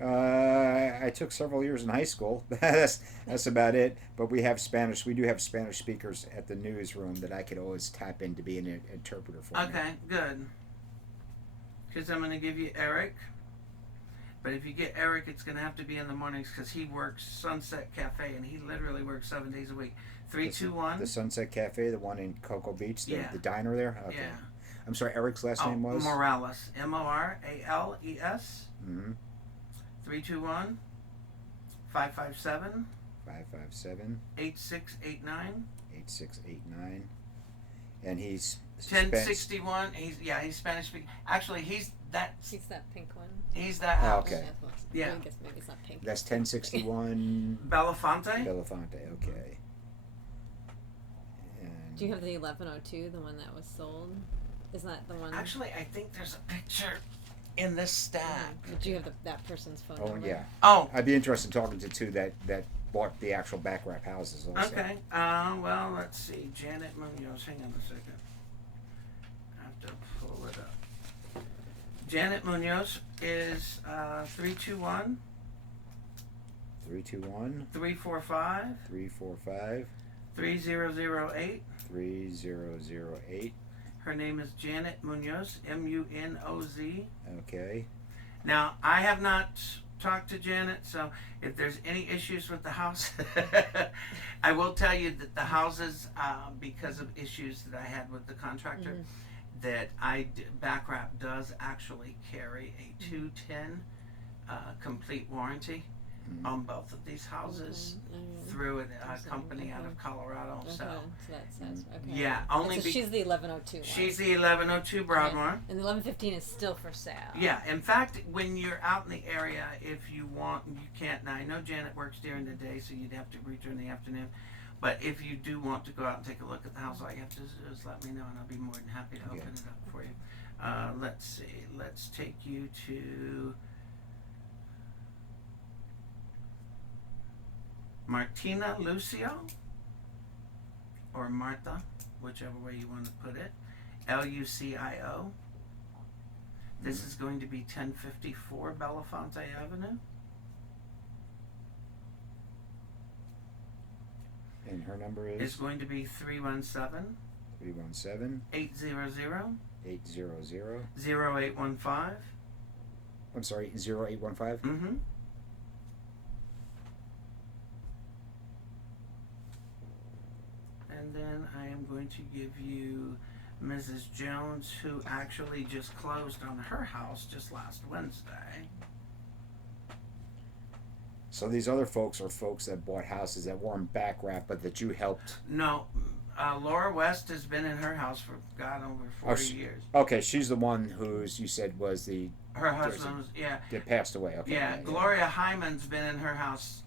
I took several years in high school. That's about it. But we have Spanish. We do have Spanish speakers at the newsroom that I could always tap in to be an interpreter for me. Okay, good. Because I'm going to give you Eric. But if you get Eric, it's going to have to be in the mornings, because he works Sunset Cafe, and he literally works 7 days a week. 321. The Sunset Cafe, the one in Cocoa Beach, the diner there? Okay. Yeah. I'm sorry, Eric's last name was? Morales. Morales. 321 557 557 8689. 8689. And he's 1061. He's Spanish speaking. Actually, he's that pink one. He's that Oh, house. okay. Yeah. I guess maybe it's not pink. That's 1061 Belafonte. Belafonte. Okay. And Do you have the 1102, the one that was sold? Isn't that the one? Actually, I think there's a picture in this stack. Do you have that person's phone Oh number? yeah. Oh, I'd be interested in talking to two that bought the actual back wrap houses also. okay. Well, let's see. Janet Munoz. Hang on a second. I have to pull it up. Janet Munoz is 321 321 345 345 3008. 3008. Her name is Janet Munoz, Munoz. Okay. Now, I have not talked to Janet, so if there's any issues with the house, I will tell you that the houses, because of issues that I had with the contractor, that back wrap does actually carry a 210 complete warranty on both of these houses through a company out of Colorado. Okay, So so that says okay. yeah, And only so she's the 1102 one. she's the 1102 Broadmoor. Right. And the 1115 is still for sale. Yeah, in fact, when you're out in the area, if you want, you can't. Now, I know Janet works during the day, so you'd have to reach her in the afternoon. But if you do want to go out and take a look at the house, all you have to do is let me know, and I'll be more than happy to open it up for you. Let's see. Let's take you to Martina Lucio, or Martha, whichever way you want to put it. Lucio. This is going to be 1054 Belafonte Avenue. And her number It's is going to be 317 317 800 800. 0815. I'm sorry, 0815. Mm-hmm. And then I am going to give you Mrs. Jones, who actually just closed on her house just last Wednesday. So these other folks are folks that bought houses that weren't back wrap, but that you helped. No, Laura West has been in her house for over 40 years. Okay, she's the one who's you said was Her husband was, that passed away. Okay. yeah. Gloria Hyman's been in her house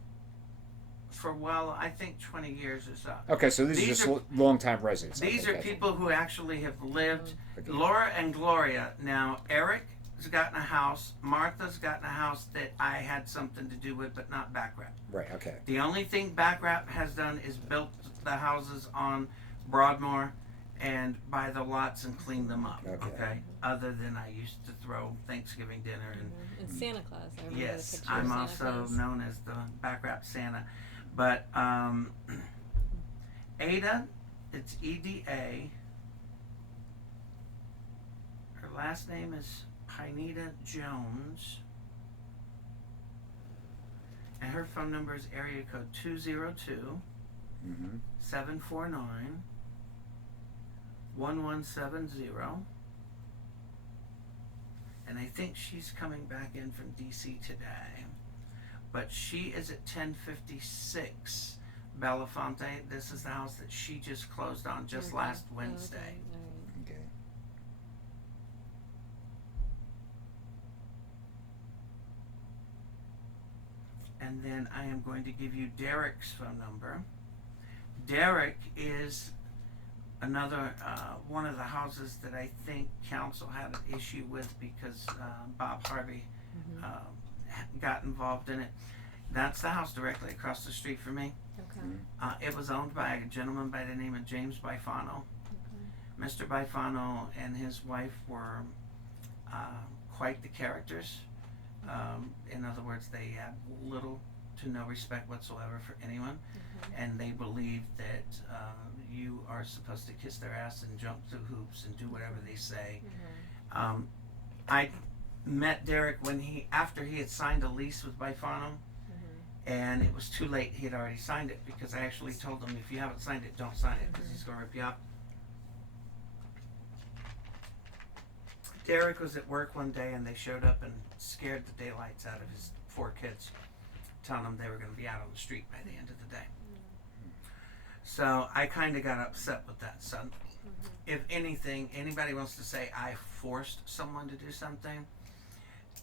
for, well, I think 20 years or so. Okay, so these are just long-time residents. These Okay, are gotcha. people who actually have lived. Okay. Laura and Gloria. Now, Eric's gotten a house. Martha's gotten a house that I had something to do with, but not back wrap. Right. Okay. The only thing back wrap has done is built the houses on Broadmoor and buy the lots and clean them up. Okay. Other than I used to throw Thanksgiving dinner and And Santa Claus. I remember yes, the picture of I'm Santa also Claus. known as the back wrap Santa. But Ada, it's EDA. Her last name is Pineda Jones. And her phone number is area code 202 Mm-hmm. 749 1170. And I think she's coming back in from DC today. But she is at 1056 Belafonte. This is the house that she just closed on just last Wednesday. Okay. All right. Okay. And then I am going to give you Derek's phone number. Derek is another one of the houses that I think council had an issue with because Bob Harvey got involved in it. That's the house directly across the street from me. Okay. It was owned by a gentleman by the name of James Bifano. Okay. Mr. Bifano and his wife were quite the characters. In other words, they had little to no respect whatsoever for anyone, and they believed that you are supposed to kiss their ass and jump through hoops and do whatever they say. I met Derek after he had signed a lease with Bifano, and it was too late. He had already signed it because I actually told him, if you haven't signed it, don't sign it because he's going to rip you up. Derek was at work one day and they showed up and scared the daylights out of his 4 kids, telling them they were going to be out on the street by the end of the day. So I kind of got upset with that. So if anything, anybody wants to say I forced someone to do something,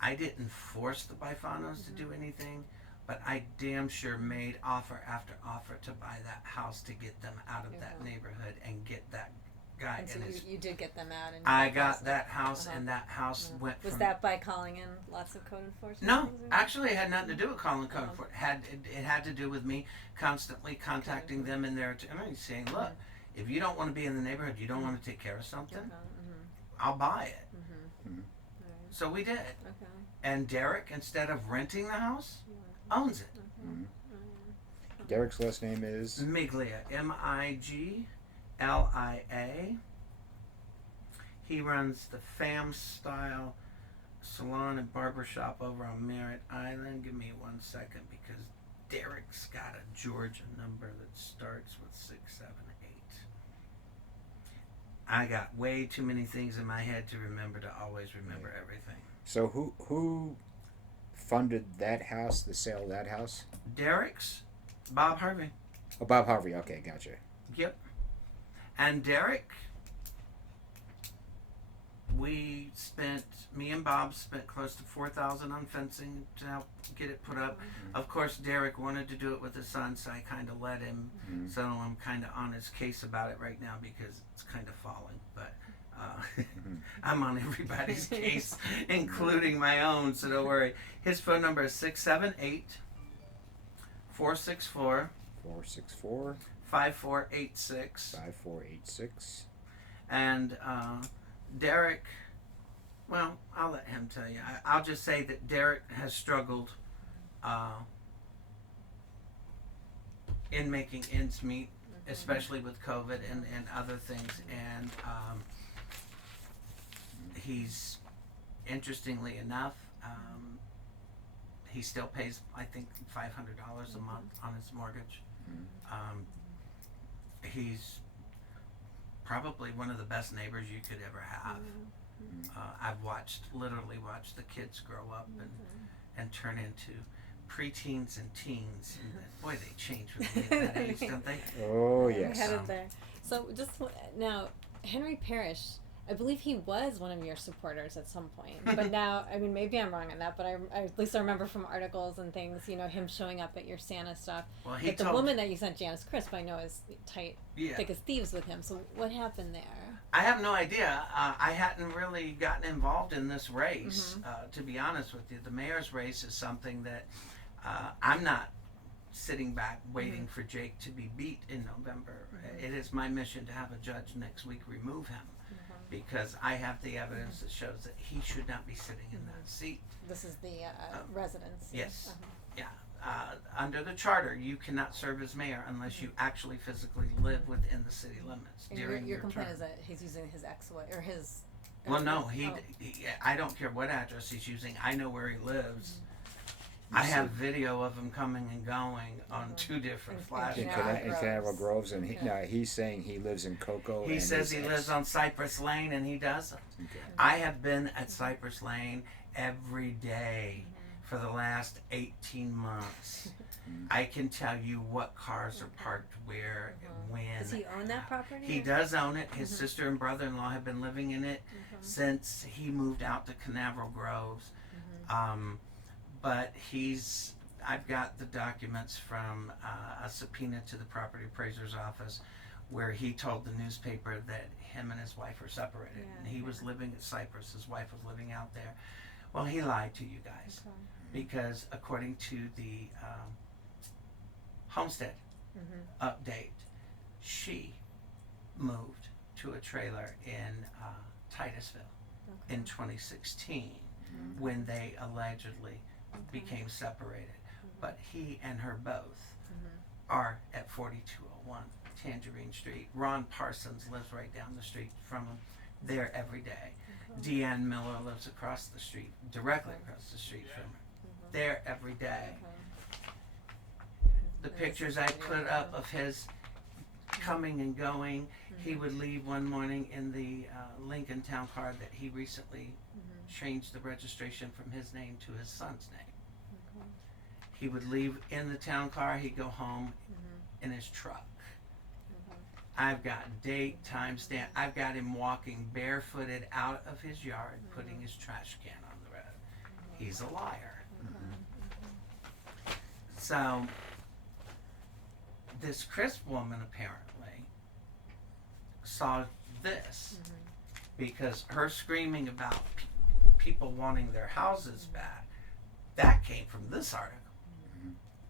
I didn't force the Bifanos to do anything, but I damn sure made offer after offer to buy that house to get them out of that neighborhood and get that guy. And so you did get them out. And I got that house, and that house went from. Was that by calling in lots of code enforcement? No, actually, it had nothing to do with calling code enforcement. It had to do with me constantly contacting them in their attorney, saying, "Look, if you don't want to be in the neighborhood, you don't want to take care of something, I'll buy it." So we did. Okay. And Derek, instead of renting the house, owns it. Derek's last name is Miglia, Miglia. He runs the Fam Style Salon and Barbershop over on Merritt Island. Give me 1 second, because Derek's got a Georgia number that starts with 678. I got way too many things in my head to remember to always remember everything. So who funded that house, the sale of that house? Derek's Bob Harvey. Oh, Bob Harvey. Okay, gotcha. Yep. And Derek, me and Bob spent close to $4,000 on fencing to help get it put up. Of course, Derek wanted to do it with his son, so I kind of let him. So I'm kind of on his case about it right now because it's kind of falling. But I'm on everybody's case, including my own, so don't worry. His phone number is 678-464 464 5486. 5486. And Derek, well, I'll let him tell you. I'll just say that Derek has struggled in making ends meet, especially with COVID and other things. And he's, interestingly enough, he still pays, I think, $500 a month on his mortgage. He's probably one of the best neighbors you could ever have. I've literally watched the kids grow up and turn into preteens and teens. And boy, they change when they get that age, don't they? Oh, We yes. headed there. So just now, Henry Parrish, I believe he was one of your supporters at some point. But now, I mean, maybe I'm wrong on that, but I at least I remember from articles and things, him showing up at your Santa stuff. Well, But the woman that you sent, Janice Crisp, I know is tight, thick as thieves with him. So what happened there? I have no idea. I hadn't really gotten involved in this race, to be honest with you. The mayor's race is something that I'm not sitting back waiting for Jake to be beat in November. It is my mission to have a judge next week remove him. Because I have the evidence that shows that he should not be sitting in that seat. This is the residence. Yes. Yeah. Under the charter, you cannot serve as mayor unless you actually physically live within the city limits And during your your complaint term. is that he's using his ex-wife or his. Well, no, he. I don't care what address he's using. I know where he lives. I have video of him coming and going on 2 different flash In drives. Canaveral Groves, and he's saying he lives in Cocoa. He and says his he lives on Cypress Lane, and he doesn't. Okay. I have been at Cypress Lane every day for the last 18 months. I can tell you what cars are parked where, when. Does he own that property? He does own it. His sister and brother-in-law have been living in it since he moved out to Canaveral Groves. But I've got the documents from a subpoena to the property appraiser's office where he told the newspaper that him and his wife were separated. And he was living at Cypress. His wife was living out there. Well, he lied to you guys because according to the homestead update, she moved to a trailer in Titusville in 2016 when they allegedly became separated. But he and her both are at 4201 Tangerine Street. Ron Parsons lives right down the street from him. There every day. Deanne Miller lives across the street, directly across the street from her. There every day. The pictures I put up of his coming and going, he would leave one morning in the Lincoln Town Car that he recently changed the registration from his name to his son's name. He would leave in the town car, he'd go home in his truck. I've got date, timestamp. I've got him walking barefooted out of his yard, putting his trash can on the road. He's a liar. So, this crisp woman apparently saw this because her screaming about people wanting their houses back, that came from this article.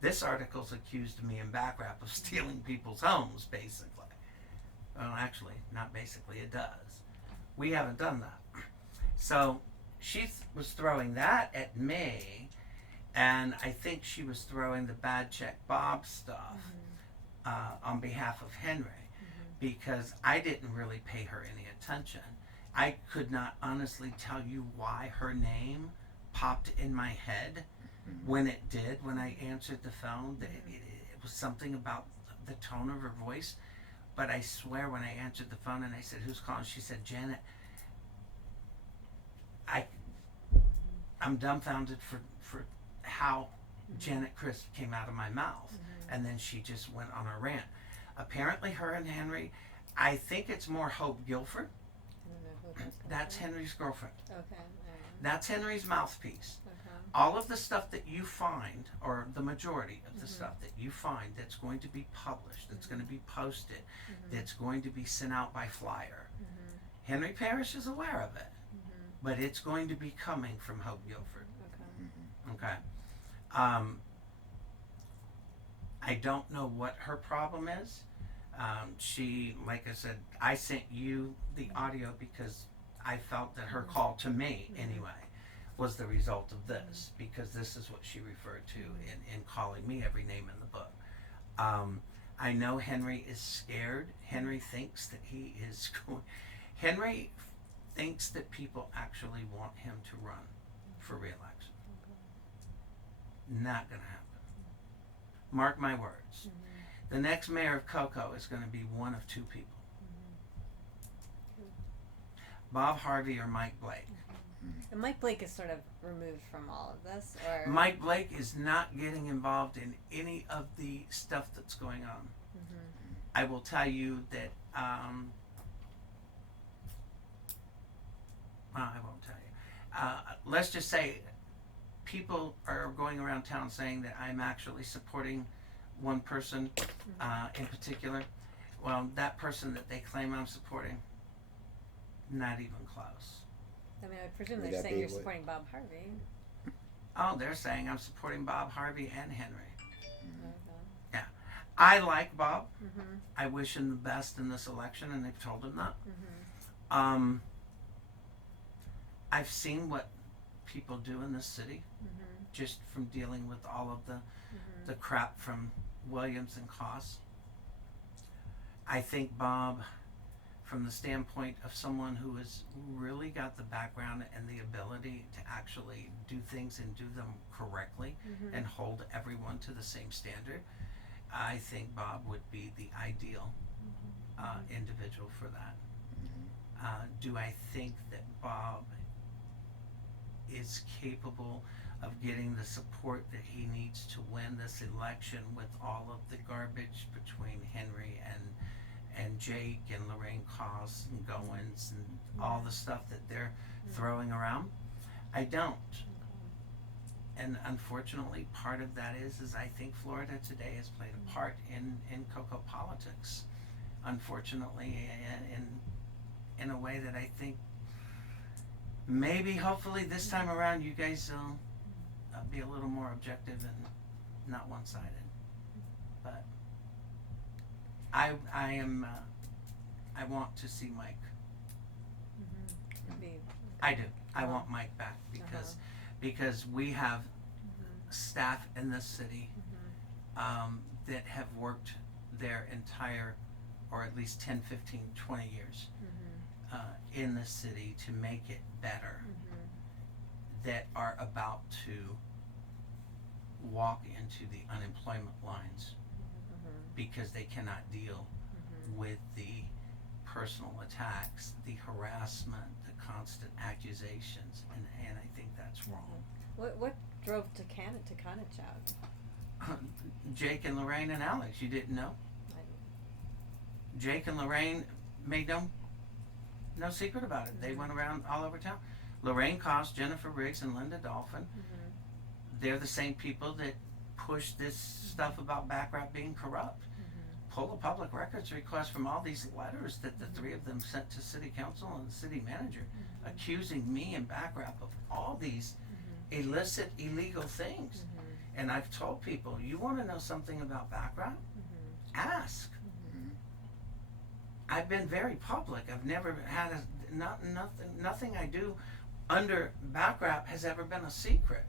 This article's accused me and Backrap of stealing people's homes, basically. Well, actually, not basically, it does. We haven't done that. So she was throwing that at me, and I think she was throwing the bad check Bob stuff on behalf of Henry, because I didn't really pay her any attention. I could not honestly tell you why her name popped in my head when it did, when I answered the phone. It was something about the tone of her voice. But I swear when I answered the phone and I said, "Who's calling?" She said, "Janet." I'm dumbfounded for how Janet Crisp came out of my mouth. And then she just went on a rant. Apparently her and Henry, I think it's more Hope Guilford. I don't know who That's Henry's girlfriend. Okay. That's Henry's mouthpiece. Okay. All of the stuff that you find, or the majority of the stuff that you find that's going to be published, that's going to be posted, that's going to be sent out by flyer, Henry Parrish is aware of it. But it's going to be coming from Hope Guilford. Okay. I don't know what her problem is. She, like I said, I sent you the audio because I felt that her call to me, anyway, was the result of this, because this is what she referred to in calling me every name in the book. I know Henry is scared. Henry thinks that he is going... Henry thinks that people actually want him to run for re-election. Not going to happen. Mark my words. The next mayor of Cocoa is going to be one of two people. Bob Harvey or Mike Blake. And Mike Blake is sort of removed from all of this, or Mike Blake is not getting involved in any of the stuff that's going on. I will tell you that, well, I won't tell you. Let's just say people are going around town saying that I'm actually supporting one person in particular. Well, that person that they claim I'm supporting, not even close. I mean, I presume Would they're that saying be you're what- supporting Bob Harvey. Oh, they're saying I'm supporting Bob Harvey and Henry. Okay. I like Bob. I wish him the best in this election, and they've told him that. I've seen what people do in this city, just from dealing with all of the crap from Williams and Koss. I think Bob, from the standpoint of someone who has really got the background and the ability to actually do things and do them correctly and hold everyone to the same standard, I think Bob would be the ideal individual for that. Do I think that Bob is capable of getting the support that he needs to win this election with all of the garbage between Henry and Jake and Lorraine Koss and Goins and all the stuff that they're throwing around? I don't. And unfortunately, part of that is I think Florida today has played a part in cocoa politics. Unfortunately, in a way that I think maybe, hopefully, this time around, you guys will be a little more objective and not one-sided. But I am. I want to see Mike. I do. I want Mike back because we have staff in this city that have worked their entire, or at least 10, 15, 20 years in the city to make it better, that are about to walk into the unemployment lines because they cannot deal with the personal attacks, the harassment, the constant accusations, and I think that's wrong. What drove Takanich out? Jake and Lorraine and Alex, you didn't know? Jake and Lorraine made no secret about it. They went around all over town. Lorraine Cost, Jennifer Riggs, and Linda Dolphin. They're the same people that push this stuff about Backrap being corrupt. Pull a public records request from all these letters that the three of them sent to city council and the city manager, accusing me and Backrap of all these illicit, illegal things. And I've told people, you want to know something about Backrap? Ask. I've been very public. I've never had nothing I do under Backrap has ever been a secret.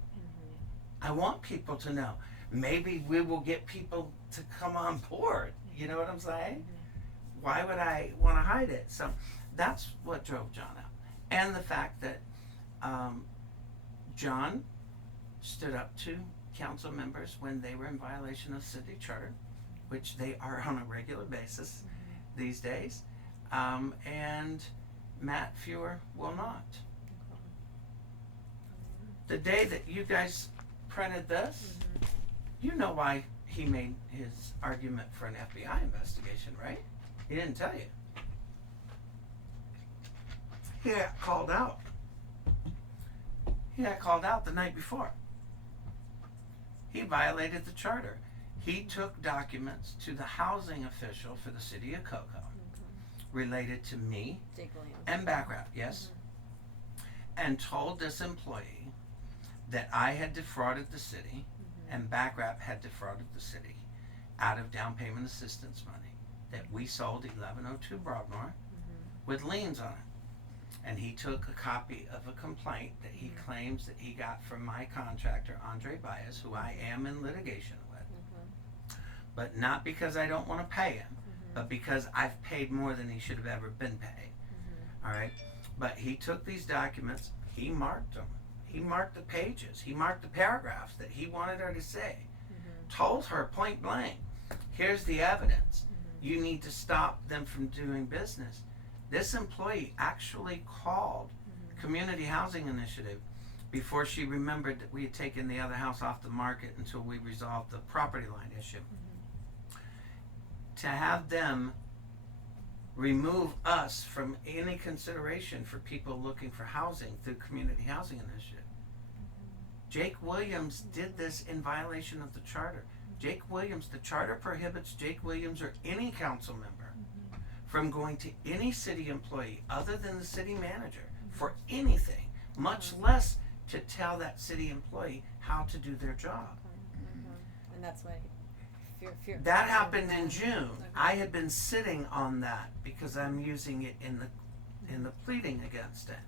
I want people to know. Maybe we will get people to come on board. You know what I'm saying? Why would I want to hide it? So that's what drove John out. And the fact that John stood up to council members when they were in violation of city charter, which they are on a regular basis these days, and Matt Fewer will not. The day that you guys printed this, you know why he made his argument for an FBI investigation, right? He didn't tell you. He got called out. He got called out the night before. He violated the charter. He took documents to the housing official for the city of Cocoa related to me Jake Williams. and Backrap, yes, and told this employee that I had defrauded the city and Backrap had defrauded the city out of down payment assistance money that we sold 1102 Broadmoor with liens on it. And he took a copy of a complaint that he claims that he got from my contractor, Andre Baez, who I am in litigation with, but not because I don't want to pay him, but because I've paid more than he should have ever been paid. All right? But he took these documents, he marked them. He marked the pages, he marked the paragraphs that he wanted her to say, told her point blank, here's the evidence. You need to stop them from doing business. This employee actually called Community Housing Initiative before she remembered that we had taken the other house off the market until we resolved the property line issue. To have them remove us from any consideration for people looking for housing through Community Housing Initiative. Jake Williams did this in violation of the charter. Jake Williams, the charter prohibits Jake Williams or any council member from going to any city employee other than the city manager for anything, much less to tell that city employee how to do their job. And that's why fear. That happened in June. I had been sitting on that because I'm using it in the pleading against it.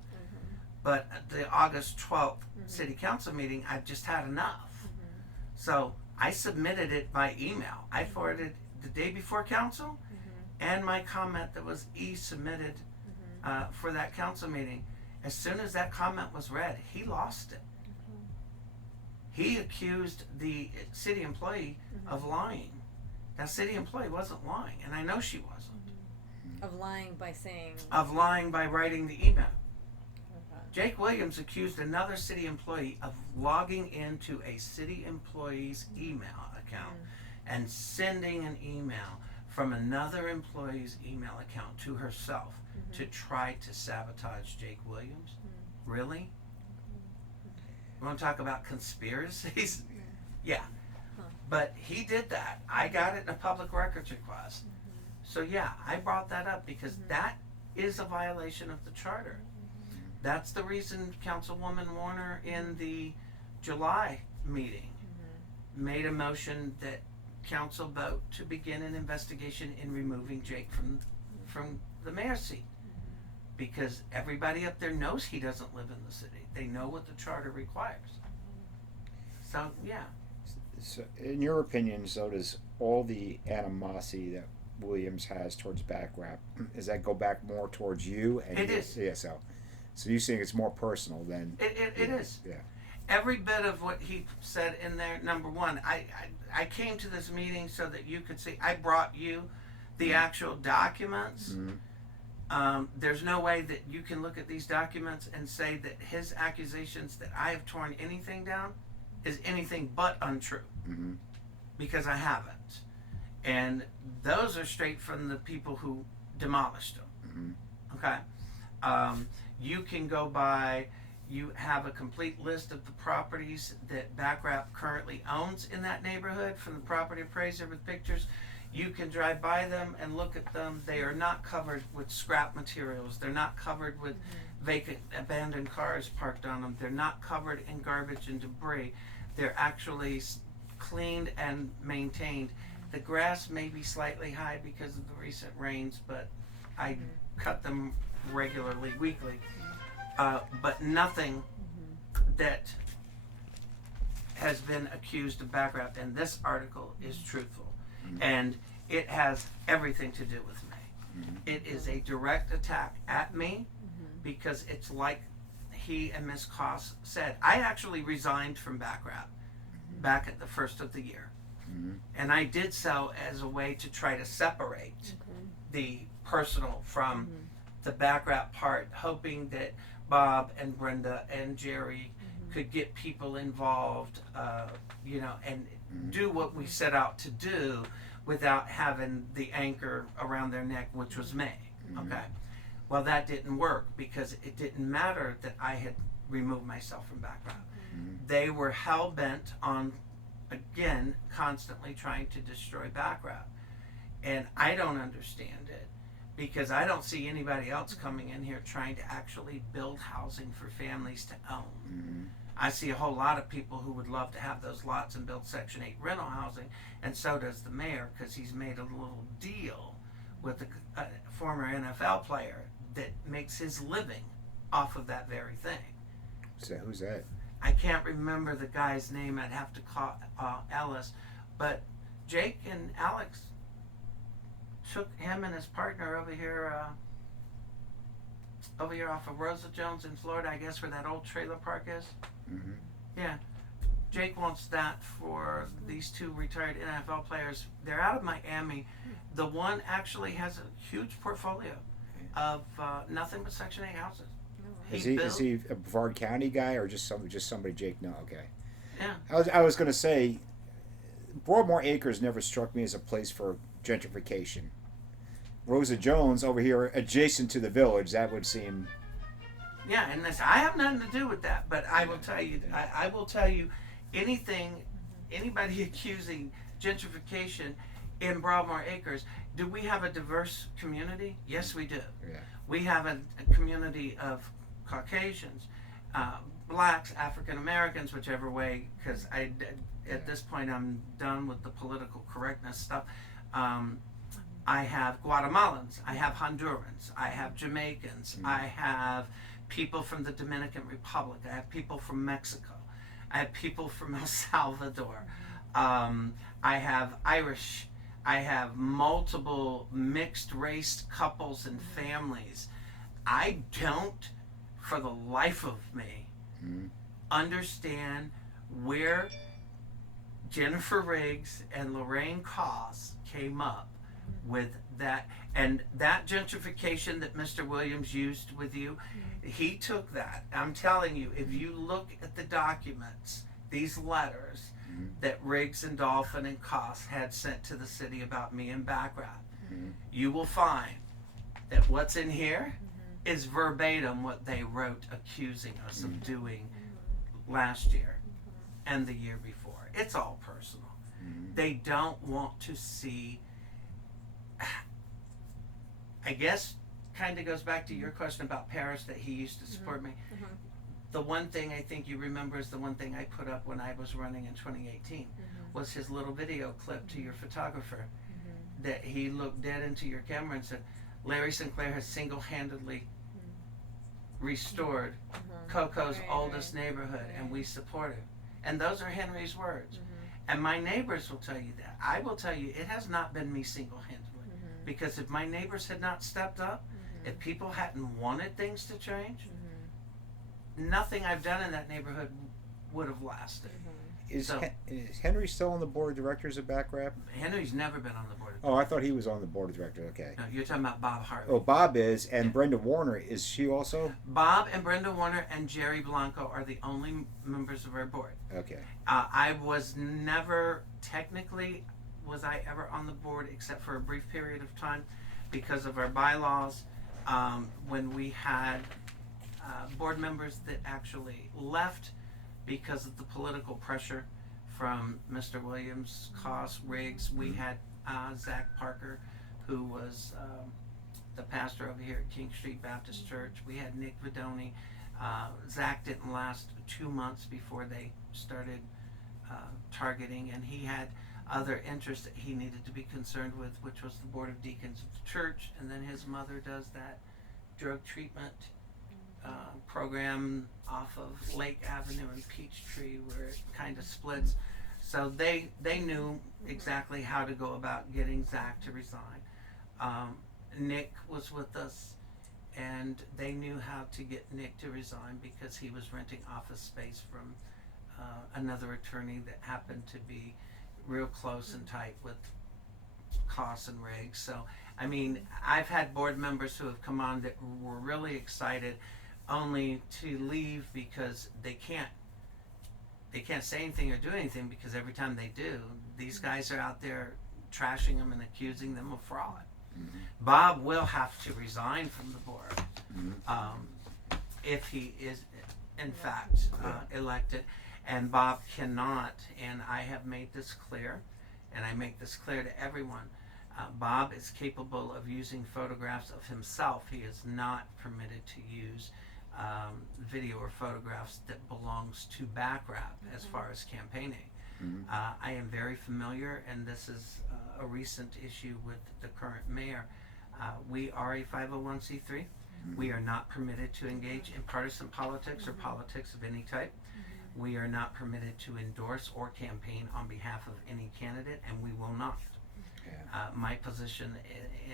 But at the August 12th city council meeting, I just had enough. So I submitted it by email. I forwarded the day before council and my comment that was submitted for that council meeting. As soon as that comment was read, he lost it. He accused the city employee of lying. That city employee wasn't lying, and I know she wasn't. Of lying by saying. Of lying by writing the email. Jake Williams accused another city employee of logging into a city employee's email account and sending an email from another employee's email account to herself to try to sabotage Jake Williams. Really? You want to talk about conspiracies? Yeah. But he did that. I got it in a public records request. So yeah, I brought that up because that is a violation of the charter. That's the reason Councilwoman Warner in the July meeting made a motion that council vote to begin an investigation in removing Jake from the mayor's seat. Because everybody up there knows he doesn't live in the city. They know what the charter requires. So, yeah. So in your opinion, so does all the animosity that Williams has towards Backrap, does that go back more towards you? And It is. Yeah, so you think it's more personal than... It is. Yeah. Every bit of what he said in there, number one, I came to this meeting so that you could see, I brought you the actual documents. There's no way that you can look at these documents and say that his accusations that I have torn anything down is anything but untrue. Because I haven't. And those are straight from the people who demolished them. Mm-hmm. Okay? You can go by, you have a complete list of the properties that Backrap currently owns in that neighborhood from the property appraiser with pictures. You can drive by them and look at them. They are not covered with scrap materials. They're not covered with vacant, abandoned cars parked on them. They're not covered in garbage and debris. They're actually cleaned and maintained. The grass may be slightly high because of the recent rains, but I cut them regularly, weekly. But nothing that has been accused of Backrap in this article is truthful. And it has everything to do with me. It is a direct attack at me because it's like he and Miss Koss said. I actually resigned from Backrap back at the first of the year. And I did so as a way to try to separate the personal from the Backrap part, hoping that Bob and Brenda and Jerry could get people involved, and do what we set out to do without having the anchor around their neck, which was me. Okay. Well, that didn't work because it didn't matter that I had removed myself from Backrap. They were hell bent on, again, constantly trying to destroy Backrap. And I don't understand it because I don't see anybody else coming in here trying to actually build housing for families to own. I see a whole lot of people who would love to have those lots and build Section 8 rental housing, and so does the mayor because he's made a little deal with a former NFL player that makes his living off of that very thing. So who's that? I can't remember the guy's name. I'd have to call Ellis. But Jake and Alex took him and his partner over here off of Rosa Jones in Florida, I guess where that old trailer park is. Yeah. Jake wants that for these two retired NFL players. They're out of Miami. The one actually has a huge portfolio of nothing but Section 8 houses. Is he a Brevard County guy or just somebody Jake? No, okay. Yeah. I was going to say, Broadmoor Acres never struck me as a place for gentrification. Rosa Jones over here, adjacent to the village, that would seem. Yeah, and listen, I have nothing to do with that, but I will tell you, I will tell you, anybody accusing gentrification in Broadmoor Acres, do we have a diverse community? Yes, we do. Yeah. We have a community of Caucasians, blacks, African Americans, whichever way, because at this point I'm done with the political correctness stuff. I have Guatemalans, I have Hondurans, I have Jamaicans, I have people from the Dominican Republic, I have people from Mexico, I have people from El Salvador, I have Irish, I have multiple mixed race couples and families. I don't, for the life of me, understand where Jennifer Riggs and Lorraine Koss came up with that. And that gentrification that Mr. Williams used with you, he took that. I'm telling you, if you look at the documents, these letters that Riggs and Dolphin and Koss had sent to the city about me and Backrap, you will find that what's in here is verbatim what they wrote accusing us of doing last year and the year before. It's all personal. They don't want to see, I guess, kind of goes back to your question about Paris, that he used to support me. The one thing I think you remember is the one thing I put up when I was running in 2018 was his little video clip to your photographer that he looked dead into your camera and said, Larry Sinclair has single-handedly restored Coco's oldest neighborhood and we support it. And those are Henry's words. And my neighbors will tell you that. I will tell you, it has not been me single-handedly. Because if my neighbors had not stepped up, if people hadn't wanted things to change, nothing I've done in that neighborhood would have lasted. Is Henry still on the board of directors of Backrap? Henry's never been on the board. Oh, I thought he was on the board of directors. Okay. No, you're talking about Bob Harvey. Oh, Bob is, and Brenda Warner, is she also? Bob and Brenda Warner and Jerry Blanco are the only members of our board. Okay. I was never technically was I ever on the board except for a brief period of time because of our bylaws. When we had board members that actually left because of the political pressure from Mr. Williams, Koss, Riggs. We had Zach Parker, who was the pastor over here at King Street Baptist Church. We had Nick Vidoni. Zach didn't last 2 months before they started targeting, and he had other interests that he needed to be concerned with, which was the Board of Deacons of the church, and then his mother does that drug treatment program off of Lake Avenue and Peachtree where it kind of splits. So they knew exactly how to go about getting Zach to resign. Nick was with us, and they knew how to get Nick to resign because he was renting office space from another attorney that happened to be real close and tight with Koss and Riggs. So, I mean, I've had board members who have come on that were really excited only to leave because they can't say anything or do anything because every time they do, these guys are out there trashing them and accusing them of fraud. Mm-hmm. Bob will have to resign from the board Mm-hmm. if he is in fact elected, and Bob cannot, and I have made this clear, and I make this clear to everyone, Bob is capable of using photographs of himself. He is not permitted to use video or photographs that belongs to BACRAP as far as campaigning. Mm-hmm. I am very familiar, and this is a recent issue with the current mayor. We are a 501c3. Mm-hmm. We are not permitted to engage in partisan politics or politics of any type. We are not permitted to endorse or campaign on behalf of any candidate, and we will not. Yeah. My position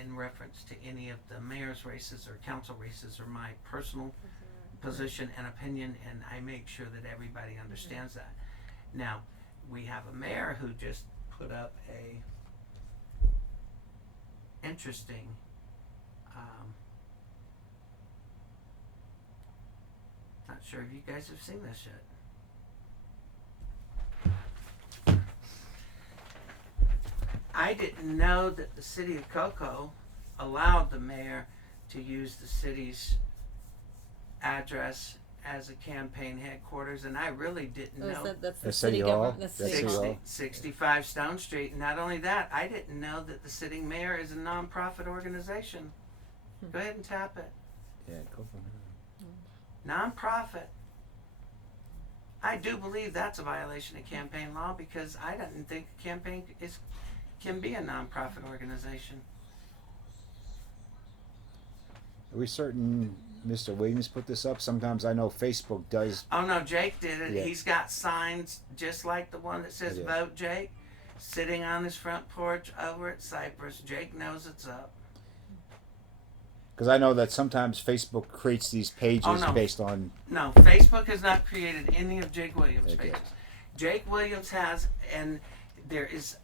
in reference to any of the mayor's races or council races are my personal position and opinion, and I make sure that everybody understands that. Now, we have a mayor who just put up a interesting not sure if you guys have seen this yet. I didn't know that the city of Cocoa allowed the mayor to use the city's address as a campaign headquarters, and I really didn't know. That's the That's city City Hall? government. That's That's City City Hall. Hall. 65 Stone Street. And not only that, I didn't know that the sitting mayor is a non-profit organization. Go ahead and tap it. Yeah, go for it. Non-profit. I do believe that's a violation of campaign law because I didn't think a campaign can be a non-profit organization. Are we certain Mr. Williams put this up? Sometimes I know Facebook does. Oh no, Jake did it. Yeah. He's got signs just like the one that says Yeah. "Vote Jake," sitting on his front porch over at Cypress. Jake knows it's up. Because I know that sometimes Facebook creates these pages Oh, no. based on. No, Facebook has not created any of Jake Williams' Okay. pages. Jake Williams has, and there is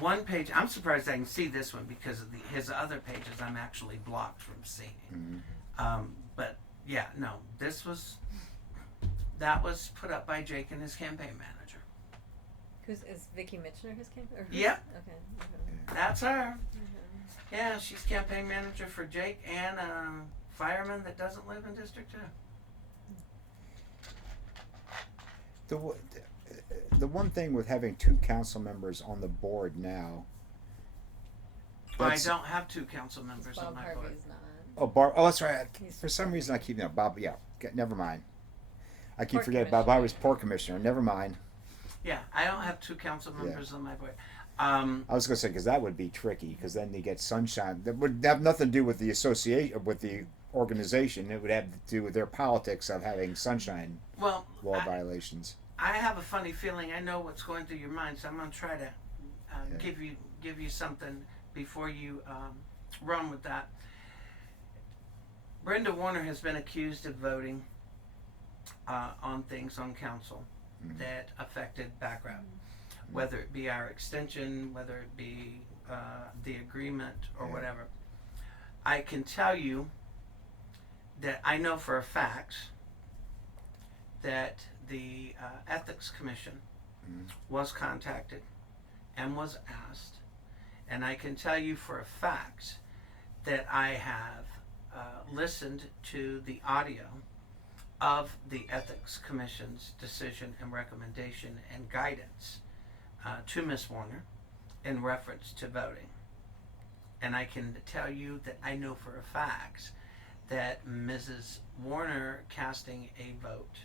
one page. I'm surprised I can see this one because of his other pages I'm actually blocked from seeing. Mm-hmm. But yeah, no, that was put up by Jake and his campaign manager. Is Vicky Mitchner his campaign? Yep. Okay. That's her. Yeah, she's campaign manager for Jake and a fireman that doesn't live in District 2. The one thing with having two council members on the board now. Well, I don't have two council members on Bob my board. Harvey's not. Oh, that's right. He's- For some reason, I keep Bob. Yeah, never mind. I keep Port forgetting Bob commissioner. Harvey's port commissioner. Never mind. Yeah, I don't have two council members on my board. I was gonna say because that would be tricky because then you get sunshine. That would have nothing to do with the association with the organization. It would have to do with their politics of having sunshine Well, law violations. I have a funny feeling. I know what's going through your mind, so I'm going to try to give you something before you run with that. Brenda Warner has been accused of voting on things on council that affected BACRAP, whether it be our extension, whether it be the agreement or whatever. I can tell you that I know for a fact that the Ethics Commission was contacted and was asked, and I can tell you for a fact that I have listened to the audio of the Ethics Commission's decision and recommendation and guidance to Ms. Warner in reference to voting. And I can tell you that I know for a fact that Mrs. Warner casting a vote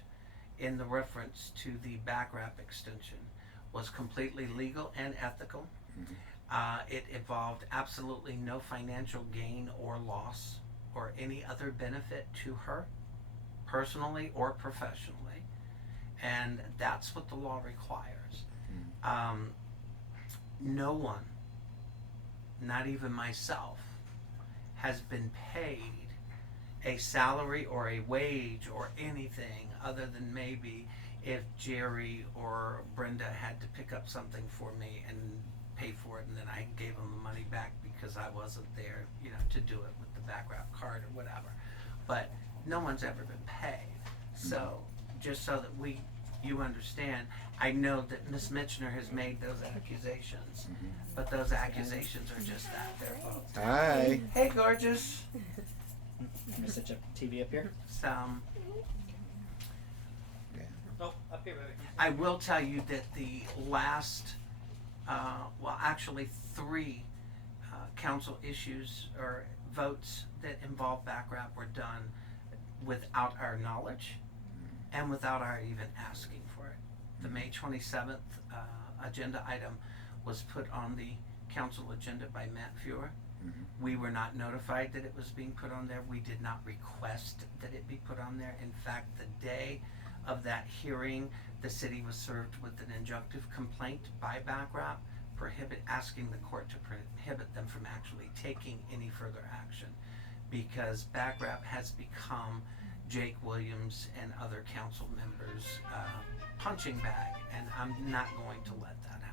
in the reference to the back wrap extension was completely legal and ethical. It involved absolutely no financial gain or loss or any other benefit to her, personally or professionally. And that's what the law requires. No one, not even myself, has been paid a salary or a wage or anything other than maybe if Jerry or Brenda had to pick up something for me and pay for it, and then I gave them the money back because I wasn't there, you know, to do it with the back wrap card or whatever. But no one's ever been paid. So just so that you understand, I know that Ms. Mitchner has made those accusations, but those accusations are just that, they're both. Hi. Hey, gorgeous. Can I set your TV up here? Oh, up here, baby. I will tell you that the last, well, actually 3 council issues or votes that involve back wrap were done without our knowledge and without our even asking for it. The May 27th agenda item was put on the council agenda by Matt Fuhrer. We were not notified that it was being put on there. We did not request that it be put on there. In fact, the day of that hearing, the city was served with an injunctive complaint by back wrap, asking the court to prohibit them from actually taking any further action, because back wrap has become Jake Williams and other council members' punching bag, and I'm not going to let that happen.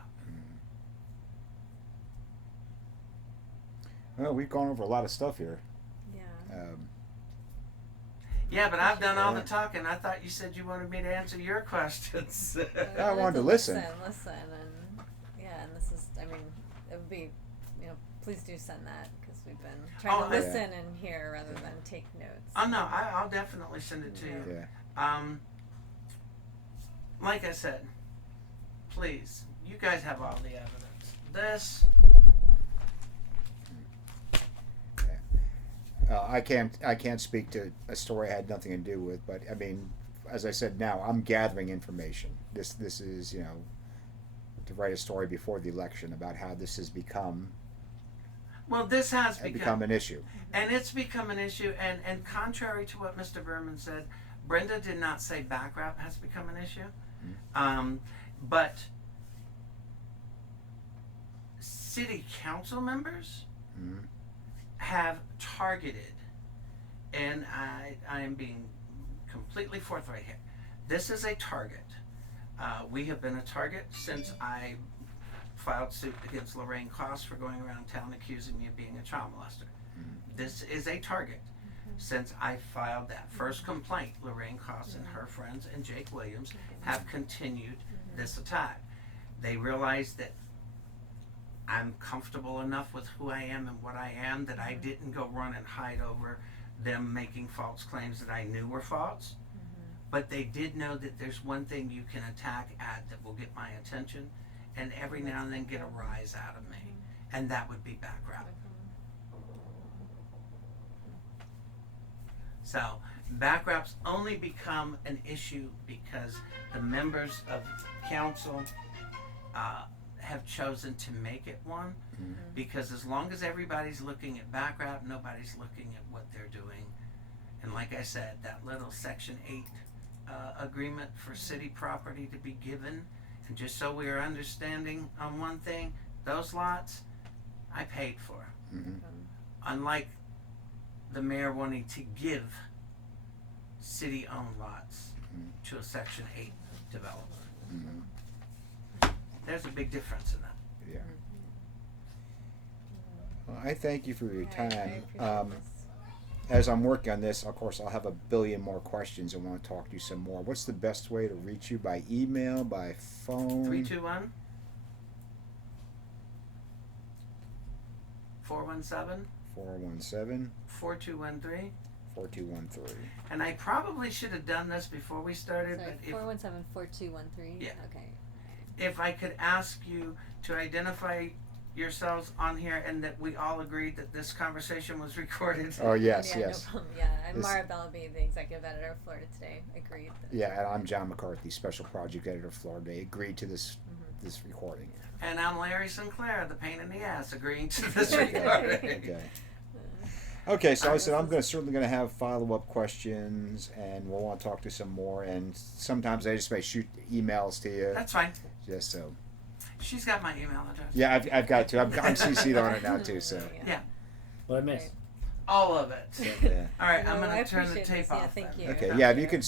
Well, we've gone over a lot of stuff here. Yeah. Yeah, but I've done all the talking. I thought you said you wanted me to answer your questions. I wanted to listen. Listen, and yeah, and this is, I mean, it would be, you know, please do send that, because we've been trying to listen and hear rather than take notes. Oh no, I'll definitely send it to you. Yeah. Like I said, please, you guys have all the evidence. This. I can't speak to a story I had nothing to do with, but I mean, as I said, now I'm gathering information. This is, you know, to write a story before the election about how this has become. Well, this has become an issue. And it's become an issue, and contrary to what Mr. Berman said, Brenda did not say back wrap has become an issue. But city council members have targeted, and I am being completely forthright here. This is a target. We have been a target since I filed suit against Lorraine Koss for going around town accusing me of being a child molester. This is a target. Since I filed that first complaint, Lorraine Koss and her friends and Jake Williams have continued this attack. They realize that I'm comfortable enough with who I am and what I am that I didn't go run and hide over them making false claims that I knew were false. But they did know that there's one thing you can attack at that will get my attention and every now and then get a rise out of me, and that would be back wrap. So back wraps only become an issue because the members of council have chosen to make it one, because as long as everybody's looking at back wrap, nobody's looking at what they're doing. And like I said, that little section 8 agreement for city property to be given, and just so we are understanding on one thing, those lots I paid for. Unlike the mayor wanting to give city-owned lots to a section 8 developer. There's a big difference in that. Yeah. Well, I thank you for your time. As I'm working on this, of course, I'll have a billion more questions and want to talk to you some more. What's the best way to reach you? By email, by phone? 321 417 417 4213. 4213. And I probably should have done this before we started, Sorry, but 417-4213. Yeah. Okay. if I could ask you to identify yourselves on here and that we all agreed that this conversation was recorded. Oh, yes, Yeah, yes. no problem. Yeah, I'm This- Mara Bellaby, the executive editor of Florida Today. Agreed. Yeah, and I'm John McCarthy, special project editor of Florida Day. Agreed to this this recording. And I'm Larry Sinclair, the pain in the ass, agreeing to this Okay. recording. Okay. Okay, so I said I'm certainly going to have follow-up questions, and we'll want to talk to some more. And sometimes I just may shoot emails to you, That's fine. just so. She's got my email address. Yeah, I've got to. I'm CC'd on it now too. So. Yeah. What I missed. All of it. Yeah. All right, No, I'm I going to turn the appreciate tape this. Yeah, off. thank then. you. Okay. Yeah, if you could.